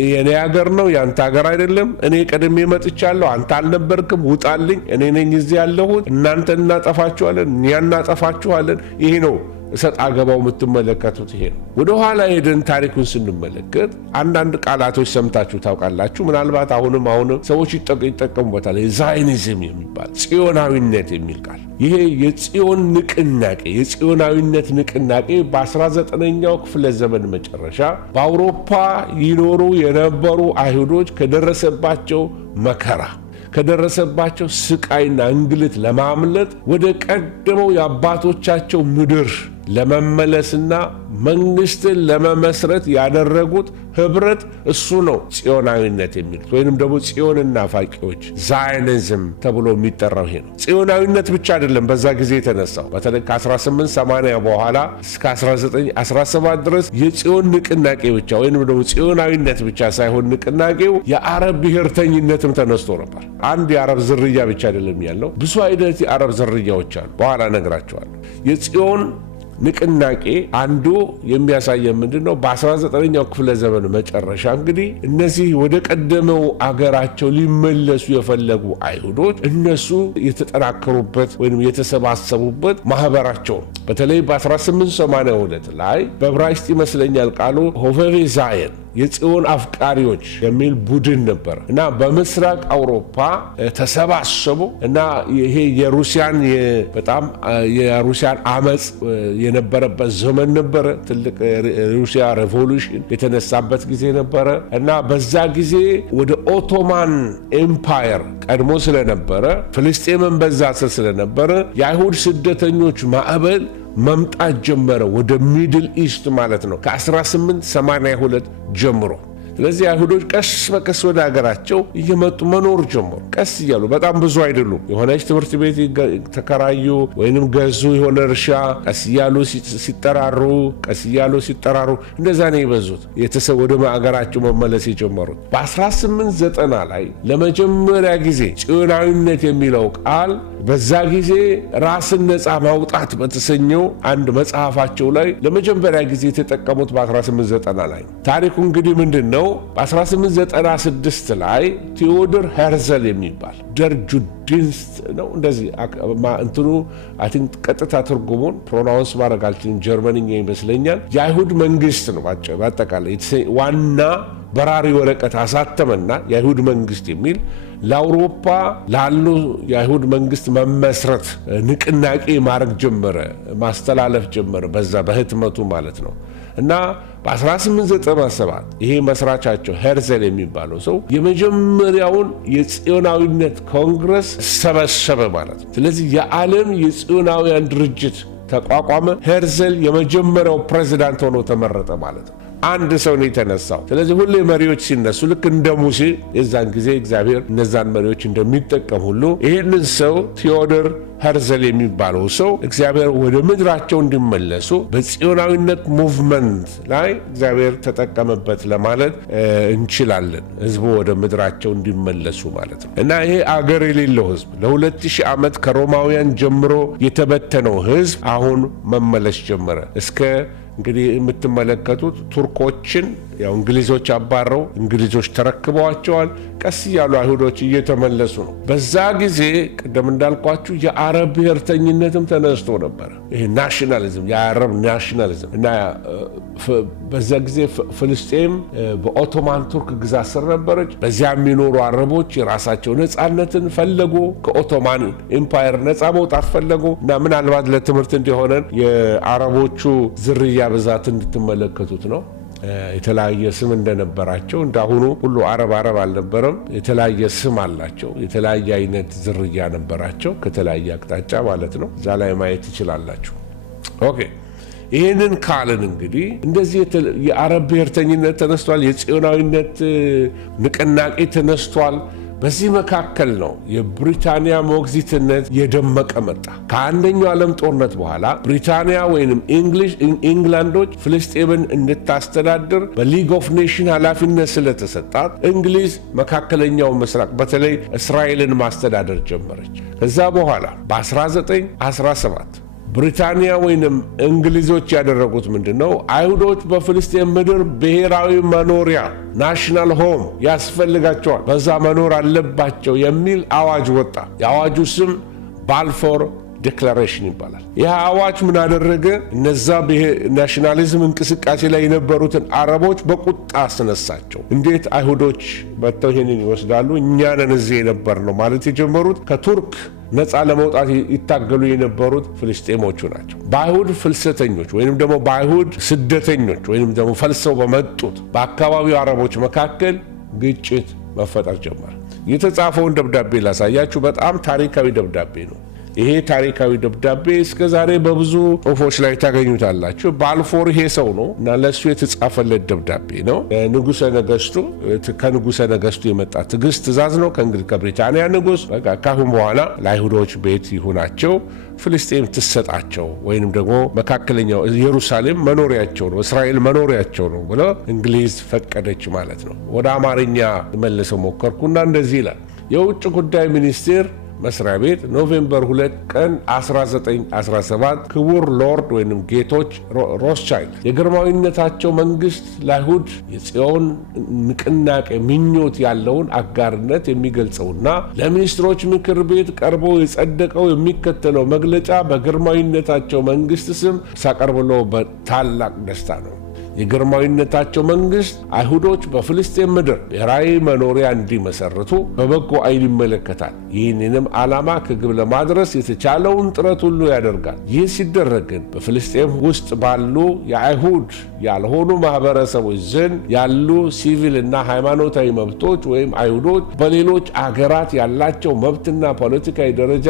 የኔ ሀገር ነው፣ ያንተ ሀገር አይደለም። እኔ ቀድሜ መጥቻለሁ፣ አንተ አልነበርክም፣ ውጣልኝ፣ እኔ ነኝ እዚህ ያለሁት፣ እናንተ እናጠፋችኋለን፣ እኛ እናጠፋችኋለን። ይሄ ነው እሰጥ አገባው የምትመለከቱት ይሄ ነው። ወደ ኋላ ሄደን ታሪኩን ስንመለከት አንዳንድ ቃላቶች ሰምታችሁ ታውቃላችሁ። ምናልባት አሁንም ሰዎች ይጠቀሙበታል። ዛይኒዝም የሚባል ጽዮናዊነት የሚል ቃል። ይሄ የጽዮን ንቅናቄ የጽዮናዊነት ንቅናቄ በ19ኛው ክፍለ ዘመን መጨረሻ በአውሮፓ ይኖሩ የነበሩ አይሁዶች ከደረሰባቸው መከራ ከደረሰባቸው ስቃይና እንግልት ለማምለጥ ወደ ቀደመው የአባቶቻቸው ምድር ለመመለስና መንግስትን ለመመስረት ያደረጉት ህብረት እሱ ነው ጽዮናዊነት የሚሉት ወይንም ደግሞ ጽዮንና ናፋቂዎች ዛይኒዝም ተብሎ የሚጠራው ይሄ ነው። ጽዮናዊነት ብቻ አይደለም በዛ ጊዜ የተነሳው። በተለይ ከ1880 በኋላ እስከ 1917 ድረስ የጽዮን ንቅናቄ ብቻ ወይንም ደግሞ ጽዮናዊነት ብቻ ሳይሆን ንቅናቄው የአረብ ብሔርተኝነትም ተነስቶ ነበር። አንድ የአረብ ዝርያ ብቻ አይደለም ያለው፣ ብዙ አይነት የአረብ ዝርያዎች አሉ። በኋላ እነግራቸዋለሁ። የጽዮን ንቅናቄ አንዱ የሚያሳየው ምንድነው? በ19ኛው ክፍለ ዘመን መጨረሻ እንግዲህ እነዚህ ወደ ቀደመው አገራቸው ሊመለሱ የፈለጉ አይሁዶች እነሱ የተጠናከሩበት ወይም የተሰባሰቡበት ማህበራቸው በተለይ በ1882 ላይ በዕብራይስጥ ይመስለኛል ቃሉ ሆቬቬ ዛየን የጽዮን አፍቃሪዎች የሚል ቡድን ነበር እና በምስራቅ አውሮፓ ተሰባሰቡ እና ይሄ የሩሲያን አመጽ የነበረበት ዘመን ነበረ። ትልቅ ሩሲያ ሬቮሉሽን የተነሳበት ጊዜ ነበረ እና በዛ ጊዜ ወደ ኦቶማን ኤምፓየር ቀድሞ ስለነበረ ፍልስጤምን በዛ ስር ስለነበረ የአይሁድ ስደተኞች ማዕበል መምጣት ጀመረ ወደ ሚድል ኢስት ማለት ነው ከ1882 ጀምሮ። ስለዚህ አይሁዶች ቀስ በቀስ ወደ ሀገራቸው እየመጡ መኖር ጀመሩ። ቀስ እያሉ በጣም ብዙ አይደሉም። የሆነች ትምህርት ቤት ተከራዩ ወይንም ገዙ፣ የሆነ እርሻ ቀስ እያሉ ሲጠራሩ እንደዛ ነው የበዙት ወደ ሀገራቸው መመለስ የጀመሩት። በ1890 ላይ ለመጀመሪያ ጊዜ ጽዮናዊነት የሚለው ቃል በዛ ጊዜ ራስን ነፃ ማውጣት በተሰኘው አንድ መጽሐፋቸው ላይ ለመጀመሪያ ጊዜ የተጠቀሙት በ1890 ላይ ነው። ታሪኩ እንግዲህ ምንድነው? በ1896 ላይ ቴዎዶር ሄርዘል የሚባል ደርጁዲንስት ነው እንደዚህ እንትኑ ቀጥታ ትርጉሙን ፕሮናውንስ ማድረግ አልችልም፣ ጀርመንኛ ይመስለኛል። የአይሁድ መንግስት ነው በአጠቃላይ ዋና በራሪ ወረቀት አሳተመና የአይሁድ መንግስት የሚል ለአውሮፓ ላሉ የአይሁድ መንግስት መመስረት ንቅናቄ ማድረግ ጀመረ፣ ማስተላለፍ ጀመረ፣ በዛ በህትመቱ ማለት ነው። እና በ1897 ይሄ መስራቻቸው ሄርዘል የሚባለው ሰው የመጀመሪያውን የጽዮናዊነት ኮንግረስ ሰበሰበ ማለት ነው። ስለዚህ የዓለም የጽዮናውያን ድርጅት ተቋቋመ። ሄርዘል የመጀመሪያው ፕሬዝዳንት ሆኖ ተመረጠ ማለት ነው። አንድ ሰው ነው የተነሳው። ስለዚህ ሁሌ መሪዎች ሲነሱ ልክ እንደ ሙሴ የዛን ጊዜ እግዚአብሔር እነዛን መሪዎች እንደሚጠቀም ሁሉ ይህንን ሰው ቴዎዶር ሄርዘል የሚባለው ሰው እግዚአብሔር ወደ ምድራቸው እንዲመለሱ በጽዮናዊነት ሙቭመንት ላይ እግዚአብሔር ተጠቀመበት ለማለት እንችላለን። ህዝቡ ወደ ምድራቸው እንዲመለሱ ማለት ነው። እና ይሄ አገር የሌለው ህዝብ ለ2000 ዓመት ከሮማውያን ጀምሮ የተበተነው ህዝብ አሁን መመለስ ጀመረ። እስከ እንግዲህ የምትመለከቱት ቱርኮችን ያው እንግሊዞች አባረው እንግሊዞች ተረክበዋቸዋል። ቀስ እያሉ አይሁዶች እየተመለሱ ነው። በዛ ጊዜ ቀደም እንዳልኳችሁ የአረብ ብሔርተኝነትም ተነስቶ ነበር። ይሄ ናሽናሊዝም፣ የአረብ ናሽናሊዝም እና በዛ ጊዜ ፍልስጤም በኦቶማን ቱርክ ግዛት ስር ነበረች። በዚያ የሚኖሩ አረቦች የራሳቸው ነፃነትን ፈለጉ። ከኦቶማን ኤምፓየር ነፃ መውጣት ፈለጉ እና ምናልባት ለትምህርት እንዲሆነን የአረቦቹ ዝርያ ብዛት እንድትመለከቱት ነው። የተለያየ ስም እንደነበራቸው እንዳሁኑ ሁሉ አረብ አልነበረም። የተለያየ ስም አላቸው። የተለያየ አይነት ዝርያ ነበራቸው ከተለያየ አቅጣጫ ማለት ነው። እዛ ላይ ማየት ትችላላችሁ። ኦኬ ይህንን ካልን እንግዲህ እንደዚህ የአረብ ብሔርተኝነት ተነስቷል። የጽዮናዊነት ንቅናቄ ተነስቷል። በዚህ መካከል ነው የብሪታንያ ሞግዚትነት የደመቀ መጣ። ከአንደኛው ዓለም ጦርነት በኋላ ብሪታንያ ወይንም ኢንግላንዶች ፍልስጤምን እንድታስተዳድር በሊግ ኦፍ ኔሽን ኃላፊነት ስለተሰጣት እንግሊዝ መካከለኛው ምስራቅ በተለይ እስራኤልን ማስተዳደር ጀመረች። ከዛ በኋላ በ1917 ብሪታንያ ወይንም እንግሊዞች ያደረጉት ምንድነው? አይሁዶች በፍልስጤም ምድር ብሔራዊ መኖሪያ ናሽናል ሆም ያስፈልጋቸዋል፣ በዛ መኖር አለባቸው የሚል አዋጅ ወጣ። የአዋጁ ስም ባልፎር ዲክላሬሽን ይባላል። ይህ አዋጅ ምን አደረገ? እነዛ ናሽናሊዝም እንቅስቃሴ ላይ የነበሩትን አረቦች በቁጣ አስነሳቸው። እንዴት አይሁዶች መጥተው ይህንን ይወስዳሉ? እኛ ነን እዚህ የነበርነው ማለት የጀመሩት ከቱርክ ነፃ ለመውጣት ይታገሉ የነበሩት ፍልስጤሞቹ ናቸው። በአይሁድ ፍልሰተኞች ወይንም ደግሞ በአይሁድ ስደተኞች ወይንም ደግሞ ፈልሰው በመጡት በአካባቢው አረቦች መካከል ግጭት መፈጠር ጀመረ። የተጻፈውን ደብዳቤ ላሳያችሁ። በጣም ታሪካዊ ደብዳቤ ነው። ይሄ ታሪካዊ ደብዳቤ እስከ ዛሬ በብዙ ጽሑፎች ላይ ታገኙታላችሁ። ባልፎር ይሄ ሰው ነው እና ለሱ የተጻፈለት ደብዳቤ ነው። ከንጉሠ ነገሥቱ የመጣ ትእዛዝ ነው ከብሪታንያ ንጉሥ። በቃ ካሁን በኋላ ለአይሁዶች ቤት ይሁናቸው፣ ፍልስጤም ትሰጣቸው ወይንም ደግሞ መካከለኛው ኢየሩሳሌም መኖሪያቸው ነው፣ እስራኤል መኖሪያቸው ነው ብሎ እንግሊዝ ፈቀደች ማለት ነው። ወደ አማርኛ መልሰው ሞከርኩና እንደዚህ ይላል። የውጭ ጉዳይ ሚኒስቴር መስሪያ ቤት ኖቬምበር 2 ቀን 1917 ክቡር ሎርድ ወይንም ጌቶች ሮስቻይልድ የግርማዊነታቸው መንግስት ለአይሁድ የጽዮን ንቅናቄ ምኞት ያለውን አጋርነት የሚገልጸውና ለሚኒስትሮች ምክር ቤት ቀርቦ የጸደቀው የሚከተለው መግለጫ በግርማዊነታቸው መንግስት ስም ሳቀርብሎ በታላቅ ደስታ ነው። የግርማዊነታቸው መንግስት አይሁዶች በፍልስጤም ምድር ብሔራዊ መኖሪያ እንዲመሰርቱ በበጎ ዓይን ይመለከታል። ይህንንም ዓላማ ከግብ ለማድረስ የተቻለውን ጥረት ሁሉ ያደርጋል። ይህ ሲደረግ ግን በፍልስጤም ውስጥ ባሉ የአይሁድ ያልሆኑ ማህበረሰቦች ዘንድ ያሉ ሲቪል እና ሃይማኖታዊ መብቶች ወይም አይሁዶች በሌሎች አገራት ያላቸው መብትና ፖለቲካዊ ደረጃ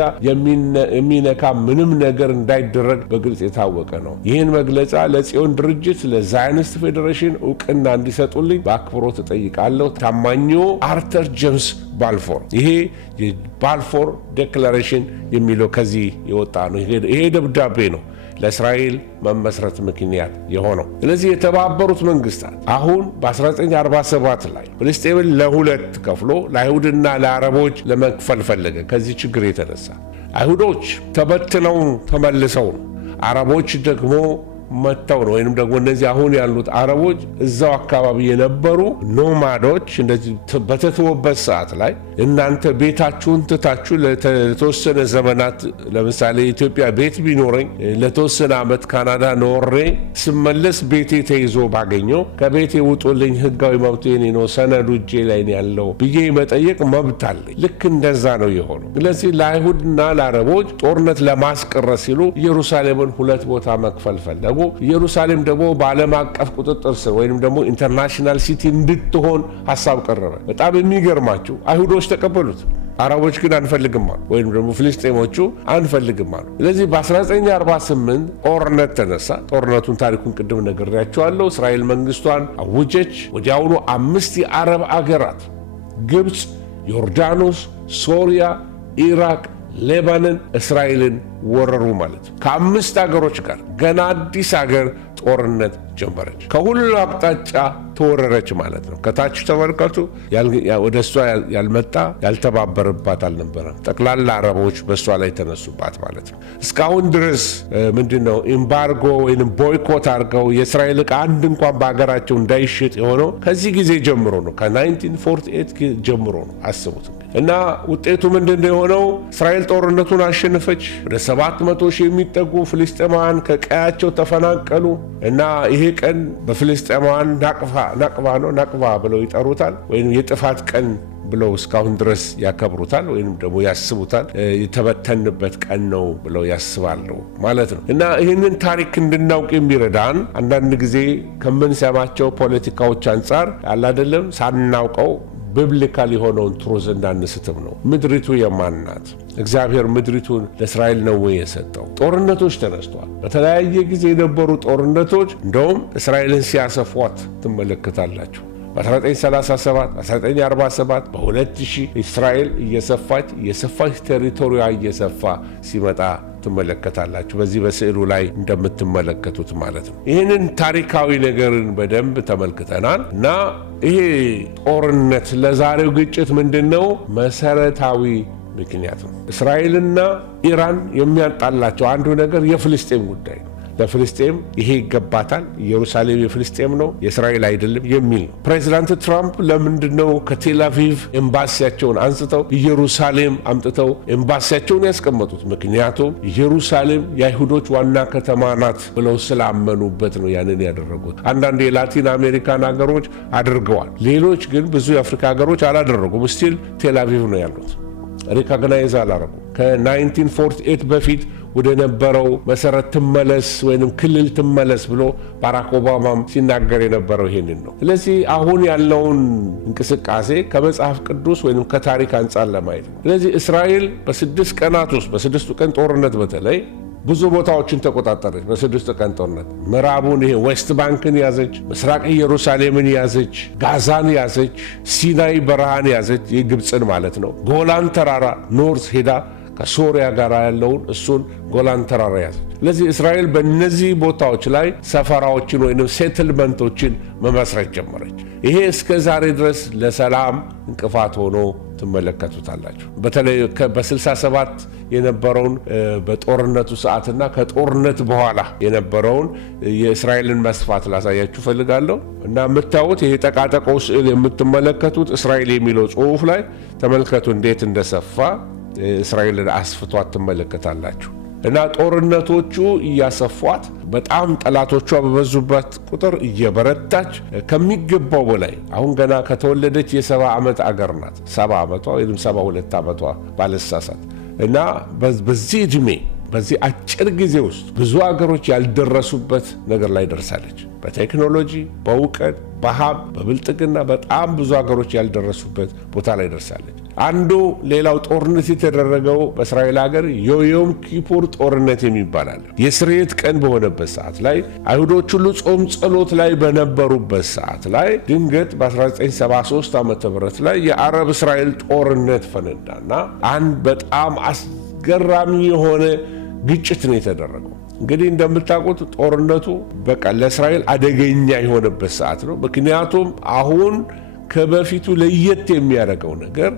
የሚነካ ምንም ነገር እንዳይደረግ በግልጽ የታወቀ ነው። ይህን መግለጫ ለጽዮን ድርጅት ለዛይኒስት ፌዴሬሽን እውቅና እንዲሰጡልኝ በአክብሮት እጠይቃለሁ። ታማኙ አርተር ጄምስ ባልፎር። ይሄ የባልፎር ዴክላሬሽን የሚለው ከዚህ የወጣ ነው። ይሄ ደብዳቤ ነው ለእስራኤል መመስረት ምክንያት የሆነው። ስለዚህ የተባበሩት መንግስታት አሁን በ1947 ላይ ፍልስጤምን ለሁለት ከፍሎ ለአይሁድና ለአረቦች ለመክፈል ፈለገ። ከዚህ ችግር የተነሳ አይሁዶች ተበትነው ተመልሰው ነው፣ አረቦች ደግሞ መተው ነው ወይንም ደግሞ እነዚህ አሁን ያሉት አረቦች እዛው አካባቢ የነበሩ ኖማዶች እንደዚህ በተተወበት ሰዓት ላይ እናንተ ቤታችሁን ትታችሁ ለተወሰነ ዘመናት ለምሳሌ ኢትዮጵያ ቤት ቢኖረኝ ለተወሰነ ዓመት ካናዳ ኖሬ ስመለስ ቤቴ ተይዞ ባገኘው ከቤቴ ውጡልኝ ህጋዊ መብቴ ነው ሰነዱ እጄ ላይ ያለው ብዬ መጠየቅ መብት አለኝ። ልክ እንደዛ ነው የሆነው። ስለዚህ ለአይሁድና ለአረቦች ጦርነት ለማስቀረት ሲሉ ኢየሩሳሌምን ሁለት ቦታ መክፈል ፈለጉ። ኢየሩሳሌም ደግሞ በዓለም አቀፍ ቁጥጥር ስር ወይንም ደግሞ ኢንተርናሽናል ሲቲ እንድትሆን ሐሳብ ቀረበ። በጣም የሚገርማችሁ አይሁዶች ተቀበሉት፣ አረቦች ግን አንፈልግም አሉ፣ ወይም ደግሞ ፍልስጤሞቹ አንፈልግም አሉ። ስለዚህ በ1948 ጦርነት ተነሳ። ጦርነቱን ታሪኩን ቅድም ነግሬያቸዋለሁ። እስራኤል መንግስቷን አወጀች። ወዲያውኑ 5 የአረብ አገራት ግብፅ፣ ዮርዳኖስ፣ ሶሪያ፣ ኢራቅ፣ ሌባኖን እስራኤልን ወረሩ ማለት ነው። ከ5 አገሮች ጋር ገና አዲስ አገር ጦርነት ጀመረች። ከሁሉ አቅጣጫ ተወረረች ማለት ነው። ከታች ተመልከቱ። ወደ እሷ ያልመጣ ያልተባበረባት አልነበረም። ጠቅላላ አረቦች በእሷ ላይ ተነሱባት ማለት ነው። እስካሁን ድረስ ምንድነው ኤምባርጎ ወይም ቦይኮት አድርገው የእስራኤል ዕቃ አንድ እንኳን በሀገራቸው እንዳይሸጥ የሆነው ከዚህ ጊዜ ጀምሮ ነው። ከ1948 ጀምሮ ነው። አስቡት። እና ውጤቱ ምንድነው የሆነው? እስራኤል ጦርነቱን አሸነፈች። ወደ 700 ሺህ የሚጠጉ ፍልስጤማውያን ከቀያቸው ተፈናቀሉ። እና ይሄ ቀን በፍልስጤማውያን ናቅባ ብለው ይጠሩታል፣ ወይም የጥፋት ቀን ብለው እስካሁን ድረስ ያከብሩታል፣ ወይም ደግሞ ያስቡታል። የተበተንበት ቀን ነው ብለው ያስባሉ ማለት ነው። እና ይህንን ታሪክ እንድናውቅ የሚረዳን አንዳንድ ጊዜ ከምንሰማቸው ፖለቲካዎች አንጻር ያለ አይደለም ሳናውቀው ቢብሊካል የሆነውን ትሩዝ እንዳንስትም ነው። ምድሪቱ የማን ናት? እግዚአብሔር ምድሪቱን ለእስራኤል ነው የሰጠው። ጦርነቶች ተነስተዋል። በተለያየ ጊዜ የነበሩ ጦርነቶች እንደውም እስራኤልን ሲያሰፏት ትመለከታላችሁ። በ1937 1947 በ2000 እስራኤል እየሰፋች ቴሪቶሪያ እየሰፋ ሲመጣ ትመለከታላችሁ። በዚህ በስዕሉ ላይ እንደምትመለከቱት ማለት ነው። ይህንን ታሪካዊ ነገርን በደንብ ተመልክተናል። እና ይሄ ጦርነት ለዛሬው ግጭት ምንድነው? መሰረታዊ ምክንያት ነው። እስራኤልና ኢራን የሚያጣላቸው አንዱ ነገር የፍልስጤም ጉዳይ ነው። ለፍልስጤም ይሄ ይገባታል፣ ኢየሩሳሌም የፍልስጤም ነው የእስራኤል አይደለም የሚል ነው። ፕሬዚዳንት ትራምፕ ለምንድነው ከቴል አቪቭ ኤምባሲያቸውን አንስተው ኢየሩሳሌም አምጥተው ኤምባሲያቸውን ያስቀመጡት? ምክንያቱም ኢየሩሳሌም የአይሁዶች ዋና ከተማ ናት ብለው ስላመኑበት ነው ያንን ያደረጉት። አንዳንድ የላቲን አሜሪካን ሀገሮች አድርገዋል፣ ሌሎች ግን ብዙ የአፍሪካ ሀገሮች አላደረጉም። ስቲል ቴል አቪቭ ነው ያሉት፣ ሪኮግናይዝ አላረጉ። ከ1948 በፊት ወደ ነበረው መሰረት ትመለስ ወይንም ክልል ትመለስ ብሎ ባራክ ኦባማም ሲናገር የነበረው ይሄንን ነው። ስለዚህ አሁን ያለውን እንቅስቃሴ ከመጽሐፍ ቅዱስ ወይንም ከታሪክ አንጻር ለማየት ነው። ስለዚህ እስራኤል በ6 ቀናት ውስጥ በ6 ቀን ጦርነት በተለይ ብዙ ቦታዎችን ተቆጣጠረች። በ6 ቀን ጦርነት ምዕራቡን ይሄ ዌስት ባንክን ያዘች፣ ምስራቅ ኢየሩሳሌምን ያዘች፣ ጋዛን ያዘች፣ ሲናይ በረሃን ያዘች፣ የግብፅን ማለት ነው። ጎላን ተራራ ኖርዝ ሄዳ ከሶሪያ ጋር ያለውን እሱን ጎላን ተራራ ያዘች። ስለዚህ እስራኤል በእነዚህ ቦታዎች ላይ ሰፈራዎችን ወይም ሴትልመንቶችን መመስረት ጀመረች። ይሄ እስከ ዛሬ ድረስ ለሰላም እንቅፋት ሆኖ ትመለከቱታላችሁ። በተለይ በ67 የነበረውን በጦርነቱ ሰዓትና ከጦርነት በኋላ የነበረውን የእስራኤልን መስፋት ላሳያችሁ ፈልጋለሁ። እና የምታዩት ይሄ ጠቃጠቆው ስዕል የምትመለከቱት እስራኤል የሚለው ጽሑፍ ላይ ተመልከቱ እንዴት እንደሰፋ እስራኤልን አስፍቷት ትመለከታላችሁ። እና ጦርነቶቹ እያሰፏት በጣም ጠላቶቿ በበዙበት ቁጥር እየበረታች ከሚገባው በላይ አሁን ገና ከተወለደች የ70 ዓመት አገር ናት። 70 ዓመቷ ወይም 72 ዓመቷ ባለሳሳት። እና በዚህ ዕድሜ በዚህ አጭር ጊዜ ውስጥ ብዙ አገሮች ያልደረሱበት ነገር ላይ ደርሳለች። በቴክኖሎጂ፣ በእውቀት፣ በሀብት፣ በብልጥግና በጣም ብዙ አገሮች ያልደረሱበት ቦታ ላይ ደርሳለች። አንዱ ሌላው ጦርነት የተደረገው በእስራኤል ሀገር የዮም ኪፑር ጦርነት የሚባል አለ። የስርየት ቀን በሆነበት ሰዓት ላይ አይሁዶች ሁሉ ጾም ጸሎት ላይ በነበሩበት ሰዓት ላይ ድንገት በ1973 ዓ.ም ላይ የአረብ እስራኤል ጦርነት ፈነዳና አንድ በጣም አስገራሚ የሆነ ግጭት ነው የተደረገው። እንግዲህ እንደምታውቁት ጦርነቱ በቃ ለእስራኤል አደገኛ የሆነበት ሰዓት ነው። ምክንያቱም አሁን ከበፊቱ ለየት የሚያደርገው ነገር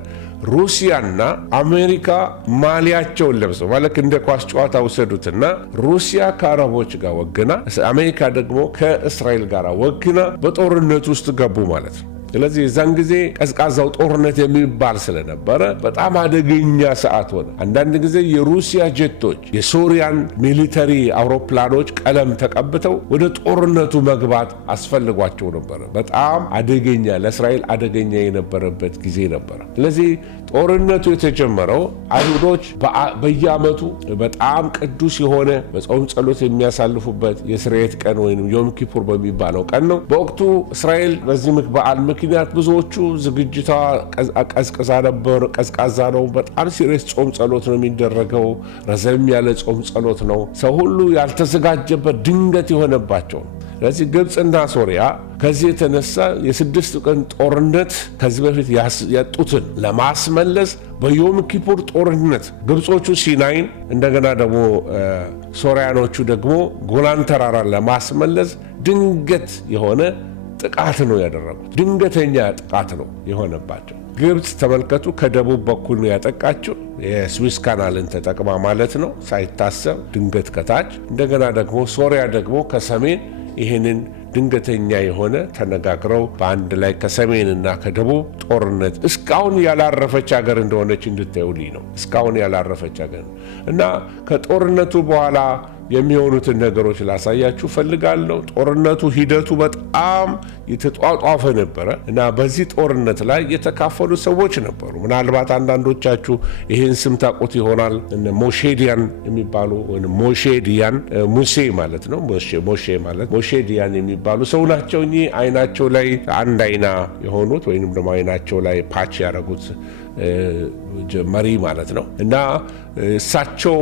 ሩሲያና አሜሪካ ማሊያቸውን ለብሰው ማለት እንደ ኳስ ጨዋታ ወሰዱትና ሩሲያ ከአረቦች ጋር ወግና አሜሪካ ደግሞ ከእስራኤል ጋር ወግና በጦርነት ውስጥ ገቡ ማለት ነው። ስለዚህ የዛን ጊዜ ቀዝቃዛው ጦርነት የሚባል ስለነበረ በጣም አደገኛ ሰዓት ሆነ። አንዳንድ ጊዜ የሩሲያ ጀቶች የሶሪያን ሚሊተሪ አውሮፕላኖች ቀለም ተቀብተው ወደ ጦርነቱ መግባት አስፈልጓቸው ነበረ። በጣም አደገኛ ለእስራኤል አደገኛ የነበረበት ጊዜ ነበረ። ስለዚህ ጦርነቱ የተጀመረው አይሁዶች በየዓመቱ በጣም ቅዱስ የሆነ በጾም ጸሎት የሚያሳልፉበት የስርየት ቀን ወይም ዮም ኪፑር በሚባለው ቀን ነው። በወቅቱ እስራኤል በዚህ በዓል ምክንያት ብዙዎቹ ዝግጅቷ ቀዝቃዛ ነው። በጣም ሲሪየስ ጾም ጸሎት ነው የሚደረገው። ረዘም ያለ ጾም ጸሎት ነው። ሰው ሁሉ ያልተዘጋጀበት ድንገት የሆነባቸው ነው። ስለዚህ ግብፅና ሶሪያ ከዚህ የተነሳ የ6 ቀን ጦርነት ከዚህ በፊት ያጡትን ለማስመለስ በዮም ኪፑር ጦርነት ግብጾቹ ሲናይን እንደገና ደግሞ ሶሪያኖቹ ደግሞ ጎላን ተራራን ለማስመለስ ድንገት የሆነ ጥቃት ነው ያደረጉት። ድንገተኛ ጥቃት ነው የሆነባቸው። ግብፅ ተመልከቱ፣ ከደቡብ በኩል ነው ያጠቃቸው፣ የስዊስ ካናልን ተጠቅማ ማለት ነው፣ ሳይታሰብ ድንገት ከታች። እንደገና ደግሞ ሶሪያ ደግሞ ከሰሜን ይህንን ድንገተኛ የሆነ ተነጋግረው በአንድ ላይ ከሰሜንና ከደቡብ ጦርነት እስካሁን ያላረፈች ሀገር እንደሆነች እንድታዩልኝ ነው። እስካሁን ያላረፈች ሀገር እና ከጦርነቱ በኋላ የሚሆኑትን ነገሮች ላሳያችሁ ፈልጋለሁ። ጦርነቱ ሂደቱ በጣም የተጧጧፈ ነበረ እና በዚህ ጦርነት ላይ የተካፈሉ ሰዎች ነበሩ። ምናልባት አንዳንዶቻችሁ ይህን ስም ታውቁት ይሆናል። ሞሼዲያን የሚባሉ ወይም ሞሼዲያን ሙሴ ማለት ነው። ሞሼዲያን የሚባሉ ሰው ናቸው። እኚህ አይናቸው ላይ አንድ አይና የሆኑት ወይም ደግሞ አይናቸው ላይ ፓች ያደረጉት መሪ ማለት ነው እና በእሳቸው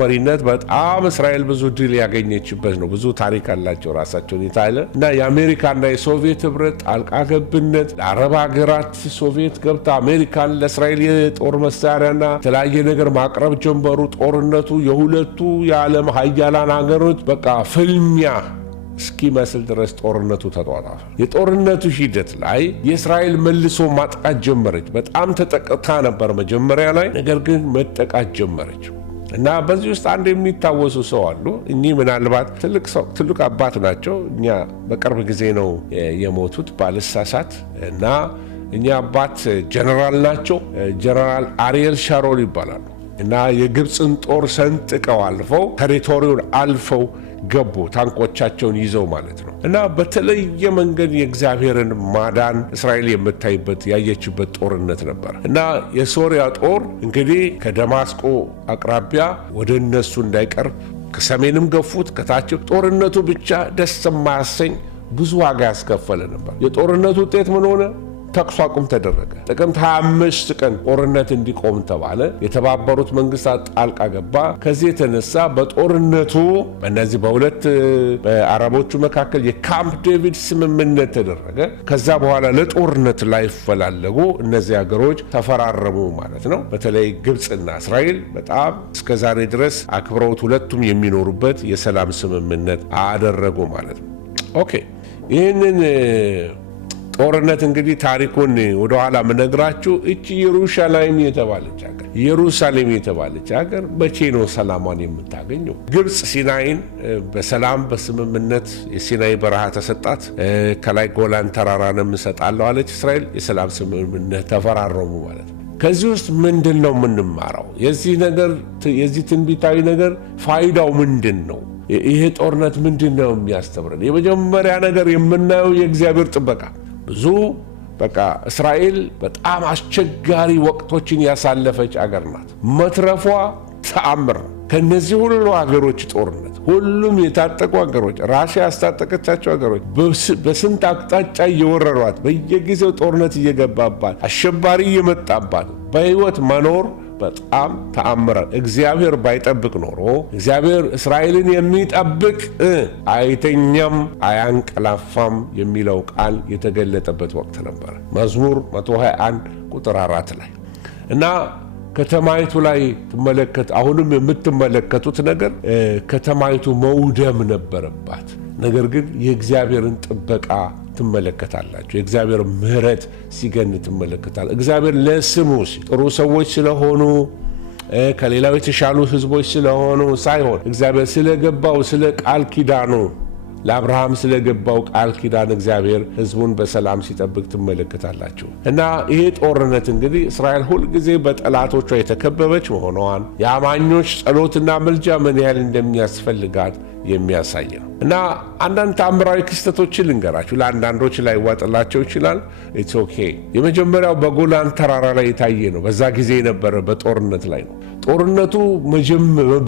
መሪነት በጣም እስራኤል ብዙ ድል ያገኘችበት ነው። ብዙ ታሪክ አላቸው ራሳቸውን የታለ እና የአሜሪካና የሶቪየት ህብረት ጣልቃ ገብነት ለአረብ ሀገራት ሶቪየት ገብታ አሜሪካን ለእስራኤል የጦር መሳሪያና የተለያየ ነገር ማቅረብ ጀመሩ። ጦርነቱ የሁለቱ የዓለም ሀያላን ሀገሮች በቃ ፍልሚያ እስኪመስል ድረስ ጦርነቱ ተጧጧፈ። የጦርነቱ ሂደት ላይ የእስራኤል መልሶ ማጥቃት ጀመረች። በጣም ተጠቅታ ነበር መጀመሪያ ላይ፣ ነገር ግን መጠቃት ጀመረች እና በዚህ ውስጥ አንድ የሚታወሱ ሰው አሉ። እኚህ ምናልባት ትልቅ አባት ናቸው። እኛ በቅርብ ጊዜ ነው የሞቱት ባልሳሳት እና እኚህ አባት ጀነራል ናቸው። ጀነራል አሪየል ሻሮን ይባላሉ እና የግብፅን ጦር ሰንጥቀው አልፈው ቴሪቶሪውን አልፈው ገቡ፣ ታንኮቻቸውን ይዘው ማለት ነው እና በተለየ መንገድ የእግዚአብሔርን ማዳን እስራኤል የምታይበት ያየችበት ጦርነት ነበር እና የሶሪያ ጦር እንግዲህ ከደማስቆ አቅራቢያ ወደ እነሱ እንዳይቀርብ ከሰሜንም ገፉት፣ ከታችም ጦርነቱ ብቻ ደስ የማያሰኝ ብዙ ዋጋ ያስከፈለ ነበር። የጦርነቱ ውጤት ምን ሆነ? ተኩስ አቁም ተደረገ። ጥቅምት 25 ቀን ጦርነት እንዲቆም ተባለ። የተባበሩት መንግስታት ጣልቃ ገባ። ከዚህ የተነሳ በጦርነቱ በእነዚህ በሁለት በአረቦቹ መካከል የካምፕ ዴቪድ ስምምነት ተደረገ። ከዛ በኋላ ለጦርነት ላይፈላለጉ እነዚህ ሀገሮች ተፈራረሙ ማለት ነው። በተለይ ግብፅና እስራኤል በጣም እስከዛሬ ድረስ አክብረውት ሁለቱም የሚኖሩበት የሰላም ስምምነት አደረጉ ማለት ነው። ኦኬ ይህንን ጦርነት እንግዲህ ታሪኩን ወደኋላ ምነግራችሁ እቺ ኢየሩሳሌም የተባለች ሀገር መቼ ነው ሰላሟን የምታገኘው? ግብፅ ሲናይን በሰላም በስምምነት የሲናይ በረሃ ተሰጣት። ከላይ ጎላን ተራራንም እሰጣለሁ አለች እስራኤል። የሰላም ስምምነት ተፈራረሙ ማለት ነው። ከዚህ ውስጥ ምንድን ነው የምንማረው? የዚህ ትንቢታዊ ነገር ፋይዳው ምንድን ነው? ይሄ ጦርነት ምንድን ነው የሚያስተምረን? የመጀመሪያ ነገር የምናየው የእግዚአብሔር ጥበቃ ብዙ እስራኤል በጣም አስቸጋሪ ወቅቶችን ያሳለፈች አገር ናት። መትረፏ ተአምር ነው። ከነዚህ ሁሉ ሀገሮች ጦርነት ሁሉም የታጠቁ ሀገሮች ራሽያ ያስታጠቀቻቸው ሀገሮች በስንት አቅጣጫ እየወረሯት በየጊዜው ጦርነት እየገባባት አሸባሪ እየመጣባት በህይወት መኖር በጣም ተአምረ። እግዚአብሔር ባይጠብቅ ኖሮ እግዚአብሔር እስራኤልን የሚጠብቅ አይተኛም አያንቀላፋም የሚለው ቃል የተገለጠበት ወቅት ነበር። መዝሙር 121 ቁጥር 4 ላይ እና ከተማይቱ ላይ አሁንም የምትመለከቱት ነገር ከተማይቱ መውደም ነበረባት። ነገር ግን የእግዚአብሔርን ጥበቃ ትመለከታላችሁ። የእግዚአብሔር ምሕረት ሲገን ትመለከታላችሁ። እግዚአብሔር ለስሙ ጥሩ ሰዎች ስለሆኑ ከሌላው የተሻሉ ህዝቦች ስለሆኑ ሳይሆን እግዚአብሔር ስለገባው ስለ ቃል ኪዳኑ ለአብርሃም ስለገባው ቃል ኪዳን እግዚአብሔር ህዝቡን በሰላም ሲጠብቅ ትመለከታላችሁ። እና ይሄ ጦርነት እንግዲህ እስራኤል ሁል ጊዜ በጠላቶቿ የተከበበች መሆኗን የአማኞች ጸሎትና ምልጃ ምን ያህል እንደሚያስፈልጋት የሚያሳይ ነው። እና አንዳንድ ተአምራዊ ክስተቶችን ልንገራችሁ። ለአንዳንዶች ላይ ዋጥላቸው ይችላል። ኢትስ ኦኬ። የመጀመሪያው በጎላን ተራራ ላይ የታየ ነው። በዛ ጊዜ የነበረ በጦርነት ላይ ነው። ጦርነቱ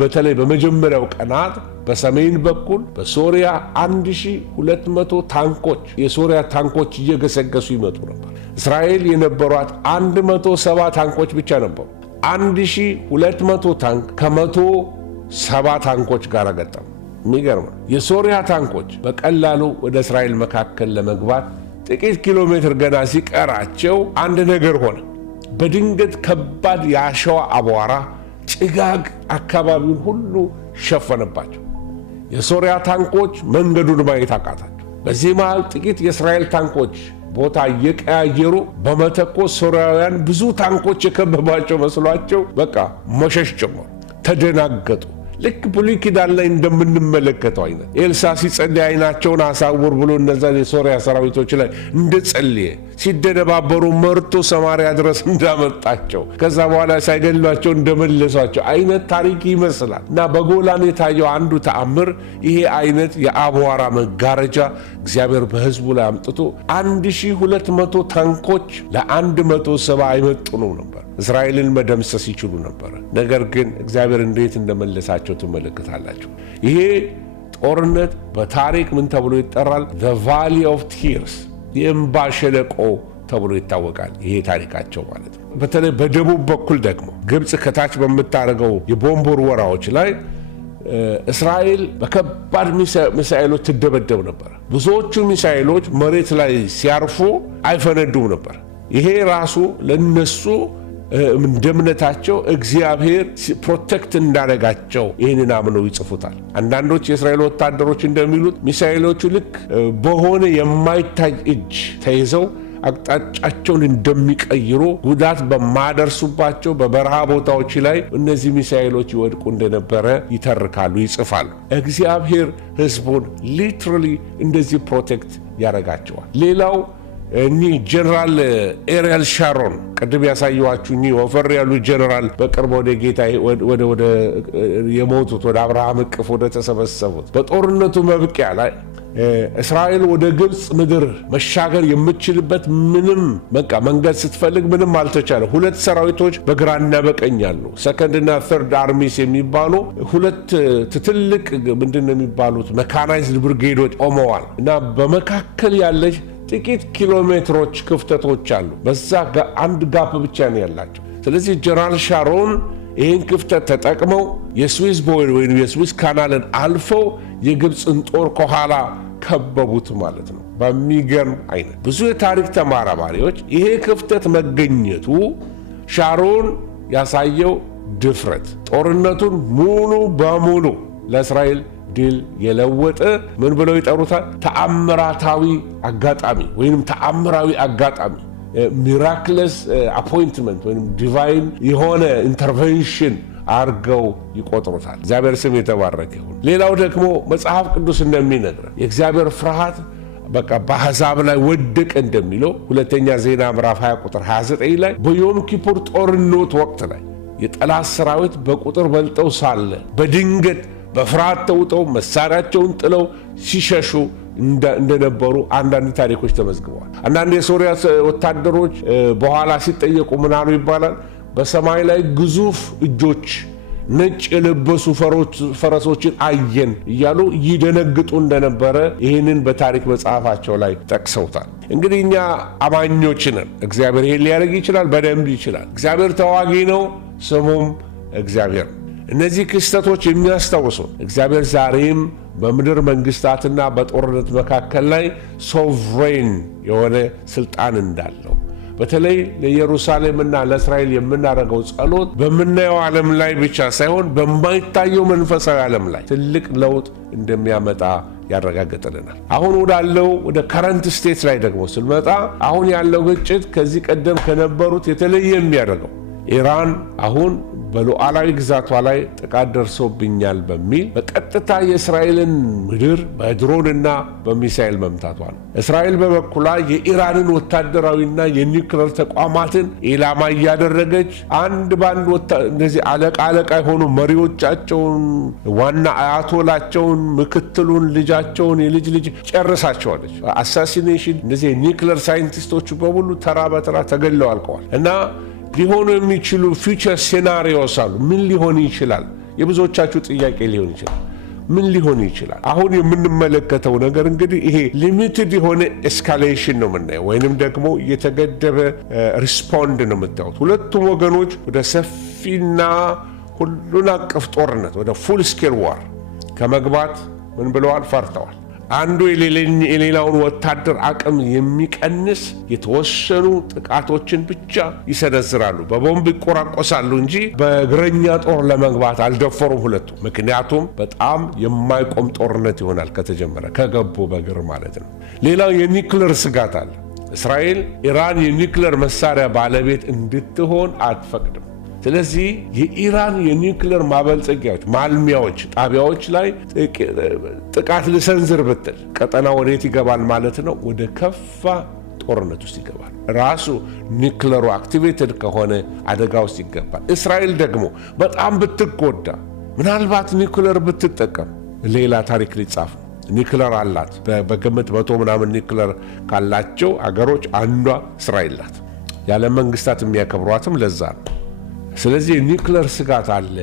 በተለይ በመጀመሪያው ቀናት በሰሜን በኩል በሶሪያ 1200 ታንኮች የሶሪያ ታንኮች እየገሰገሱ ይመጡ ነበር። እስራኤል የነበሯት 170 ታንኮች ብቻ ነበሩ። 1200 ታንክ ከ170 ታንኮች ጋር ገጠሙ። የሚገርም የሶሪያ ታንኮች በቀላሉ ወደ እስራኤል መካከል ለመግባት ጥቂት ኪሎ ሜትር ገና ሲቀራቸው አንድ ነገር ሆነ። በድንገት ከባድ የአሸዋ አቧራ ጭጋግ አካባቢውን ሁሉ ሸፈነባቸው። የሶሪያ ታንኮች መንገዱን ማየት አቃታቸው። በዚህ መሃል ጥቂት የእስራኤል ታንኮች ቦታ እየቀያየሩ በመተኮስ ሶሪያውያን ብዙ ታንኮች የከበባቸው መስሏቸው በቃ መሸሽ ጀመሩ። ተደናገጡ። ልክ ብሉይ ኪዳን ላይ እንደምንመለከተው አይነት ኤልሳ ሲጸልይ ዓይናቸውን አሳውር ብሎ እነዛ የሶሪያ ሰራዊቶች ላይ እንደጸለየ ሲደነባበሩ መርቶ ሰማርያ ድረስ እንዳመጣቸው ከዛ በኋላ ሳይገሏቸው እንደመለሷቸው አይነት ታሪክ ይመስላል። እና በጎላን የታየው አንዱ ተአምር ይሄ አይነት የአቧራ መጋረጃ እግዚአብሔር በሕዝቡ ላይ አምጥቶ 1200 ታንኮች ለ170 አይመጥኑም ነበር። እስራኤልን መደምሰስ ይችሉ ነበር። ነገር ግን እግዚአብሔር እንዴት እንደመለሳቸው ትመለከታላችሁ። ይሄ ጦርነት በታሪክ ምን ተብሎ ይጠራል? The Valley of Tears የእንባ ሸለቆ ተብሎ ይታወቃል። ይሄ ታሪካቸው ማለት ነው። በተለይ በደቡብ በኩል ደግሞ ግብጽ ከታች በምታደርገው የቦምብ ወረራዎች ላይ እስራኤል በከባድ ሚሳኤሎች ትደበደብ ነበር። ብዙዎቹ ሚሳኤሎች መሬት ላይ ሲያርፉ አይፈነዱም ነበር። ይሄ ራሱ ለነሱ እንደምነታቸው እግዚአብሔር ፕሮቴክት እንዳደረጋቸው ይህንን አምነው ይጽፉታል። አንዳንዶች የእስራኤል ወታደሮች እንደሚሉት ሚሳኤሎቹ ልክ በሆነ የማይታይ እጅ ተይዘው አቅጣጫቸውን እንደሚቀይሩ ጉዳት በማደርሱባቸው በበረሃ ቦታዎች ላይ እነዚህ ሚሳኤሎች ይወድቁ እንደነበረ ይተርካሉ፣ ይጽፋሉ። እግዚአብሔር ሕዝቡን ሊትራሊ እንደዚህ ፕሮቴክት ያደርጋቸዋል። ሌላው እኚህ ጀነራል ኤሪያል ሻሮን ቅድም ያሳየኋችሁ እኚህ ወፈር ያሉ ጀነራል በቅርብ ወደ ጌታ ወደ የሞቱት ወደ አብርሃም እቅፍ ወደ ተሰበሰቡት በጦርነቱ መብቂያ ላይ እስራኤል ወደ ግብጽ ምድር መሻገር የምትችልበት ምንም መንገድ ስትፈልግ ምንም አልተቻለ። ሁለት ሰራዊቶች በግራና በቀኝ አሉ። ሰከንድና ተርድ አርሚስ የሚባሉ ሁለት ትልቅ ምንድነው የሚባሉት መካናይዝድ ብርጌዶች ቆመዋል እና በመካከል ያለች ጥቂት ኪሎ ሜትሮች ክፍተቶች አሉ። በዛ አንድ ጋፕ ብቻ ነው ያላቸው። ስለዚህ ጀነራል ሻሮን ይህን ክፍተት ተጠቅመው የስዊዝ ቦይ ወይም የስዊዝ ካናልን አልፈው የግብፅን ጦር ከኋላ ከበቡት ማለት ነው። በሚገርም አይነት ብዙ የታሪክ ተመራማሪዎች ይሄ ክፍተት መገኘቱ ሻሮን ያሳየው ድፍረት ጦርነቱን ሙሉ በሙሉ ለእስራኤል ድል የለወጠ ምን ብለው ይጠሩታል? ተአምራታዊ አጋጣሚ ወይም ተአምራዊ አጋጣሚ ሚራክለስ አፖይንትመንት ወይም ዲቫይን የሆነ ኢንተርቬንሽን አርገው ይቆጥሩታል። እግዚአብሔር ስም የተባረከ ይሁን። ሌላው ደግሞ መጽሐፍ ቅዱስ እንደሚነግረን የእግዚአብሔር ፍርሃት በቃ በአሕዛብ ላይ ወደቀ እንደሚለው ሁለተኛ ዜና ምዕራፍ 20 ቁጥር 29 ላይ በዮም ኪፑር ጦርነት ወቅት ላይ የጠላት ሰራዊት በቁጥር በልጠው ሳለ በድንገት በፍርሃት ተውጠው መሳሪያቸውን ጥለው ሲሸሹ እንደነበሩ አንዳንድ ታሪኮች ተመዝግበዋል። አንዳንድ የሶሪያ ወታደሮች በኋላ ሲጠየቁ ምን አሉ ይባላል? በሰማይ ላይ ግዙፍ እጆች ነጭ የለበሱ ፈረሶችን አየን እያሉ ይደነግጡ እንደነበረ ይህንን በታሪክ መጽሐፋቸው ላይ ጠቅሰውታል። እንግዲህ እኛ አማኞች ነን። እግዚአብሔር ይሄን ሊያደርግ ይችላል፣ በደንብ ይችላል። እግዚአብሔር ተዋጊ ነው፣ ስሙም እግዚአብሔር። እነዚህ ክስተቶች የሚያስታውሱ እግዚአብሔር ዛሬም በምድር መንግስታትና በጦርነት መካከል ላይ ሶቨሬን የሆነ ስልጣን እንዳለው በተለይ ለኢየሩሳሌምና ለእስራኤል የምናደርገው ጸሎት በምናየው ዓለም ላይ ብቻ ሳይሆን በማይታየው መንፈሳዊ ዓለም ላይ ትልቅ ለውጥ እንደሚያመጣ ያረጋግጥልናል። አሁን ወደ ከረንት ስቴት ላይ ደግሞ ስንመጣ አሁን ያለው ግጭት ከዚህ ቀደም ከነበሩት የተለየ የሚያደርገው ኢራን አሁን በሉዓላዊ ግዛቷ ላይ ጥቃት ደርሶብኛል በሚል በቀጥታ የእስራኤልን ምድር በድሮንና በሚሳኤል መምታቷ ነው። እስራኤል በበኩሏ የኢራንን ወታደራዊና የኒውክሌር ተቋማትን ኢላማ እያደረገች አንድ ባንድ እነዚህ አለቃ የሆኑ መሪዎቻቸውን፣ ዋና አያቶላቸውን፣ ምክትሉን፣ ልጃቸውን፣ የልጅ ልጅ ጨርሳቸዋለች። አሳሲኔሽን እነዚህ የኒውክሌር ሳይንቲስቶች በሙሉ ተራ በተራ ተገለው አልቀዋል እና ሊሆኑ የሚችሉ ፊውቸር ሴናሪዮስ አሉ። ምን ሊሆን ይችላል? የብዙዎቻችሁ ጥያቄ ሊሆን ይችላል። ምን ሊሆን ይችላል? አሁን የምንመለከተው ነገር እንግዲህ ይሄ ሊሚትድ የሆነ ኤስካሌሽን ነው የምናየው፣ ወይንም ደግሞ የተገደበ ሪስፖንድ ነው የምታዩት። ሁለቱም ወገኖች ወደ ሰፊና ሁሉን አቀፍ ጦርነት ወደ ፉል ስኬል ዋር ከመግባት ምን ብለዋል? ፈርተዋል። አንዱ የሌላውን ወታደር አቅም የሚቀንስ የተወሰኑ ጥቃቶችን ብቻ ይሰነዝራሉ። በቦምብ ይቆራቆሳሉ እንጂ በእግረኛ ጦር ለመግባት አልደፈሩም ሁለቱ። ምክንያቱም በጣም የማይቆም ጦርነት ይሆናል ከተጀመረ ከገቡ በእግር ማለት ነው። ሌላው የኒውክሌር ስጋት አለ። እስራኤል ኢራን የኒውክሌር መሳሪያ ባለቤት እንድትሆን አትፈቅድም። ስለዚህ የኢራን የኒውክሌር ማበልጸጊያዎች፣ ማልሚያዎች፣ ጣቢያዎች ላይ ጥቃት ልሰንዝር ብትል ቀጠና ወዴት ይገባል ማለት ነው? ወደ ከፋ ጦርነት ውስጥ ይገባል። ራሱ ኒውክሌሩ አክቲቬትድ ከሆነ አደጋ ውስጥ ይገባል። እስራኤል ደግሞ በጣም ብትጎዳ፣ ምናልባት ኒውክሌር ብትጠቀም ሌላ ታሪክ ሊጻፍ ነው። ኒውክሌር አላት። በግምት 100 ምናምን ኒውክሌር ካላቸው አገሮች አንዷ እስራኤል ናት። የዓለም መንግስታት የሚያከብሯትም ለዛ ነው። ስለዚህ የኒውክሌር ስጋት አለ።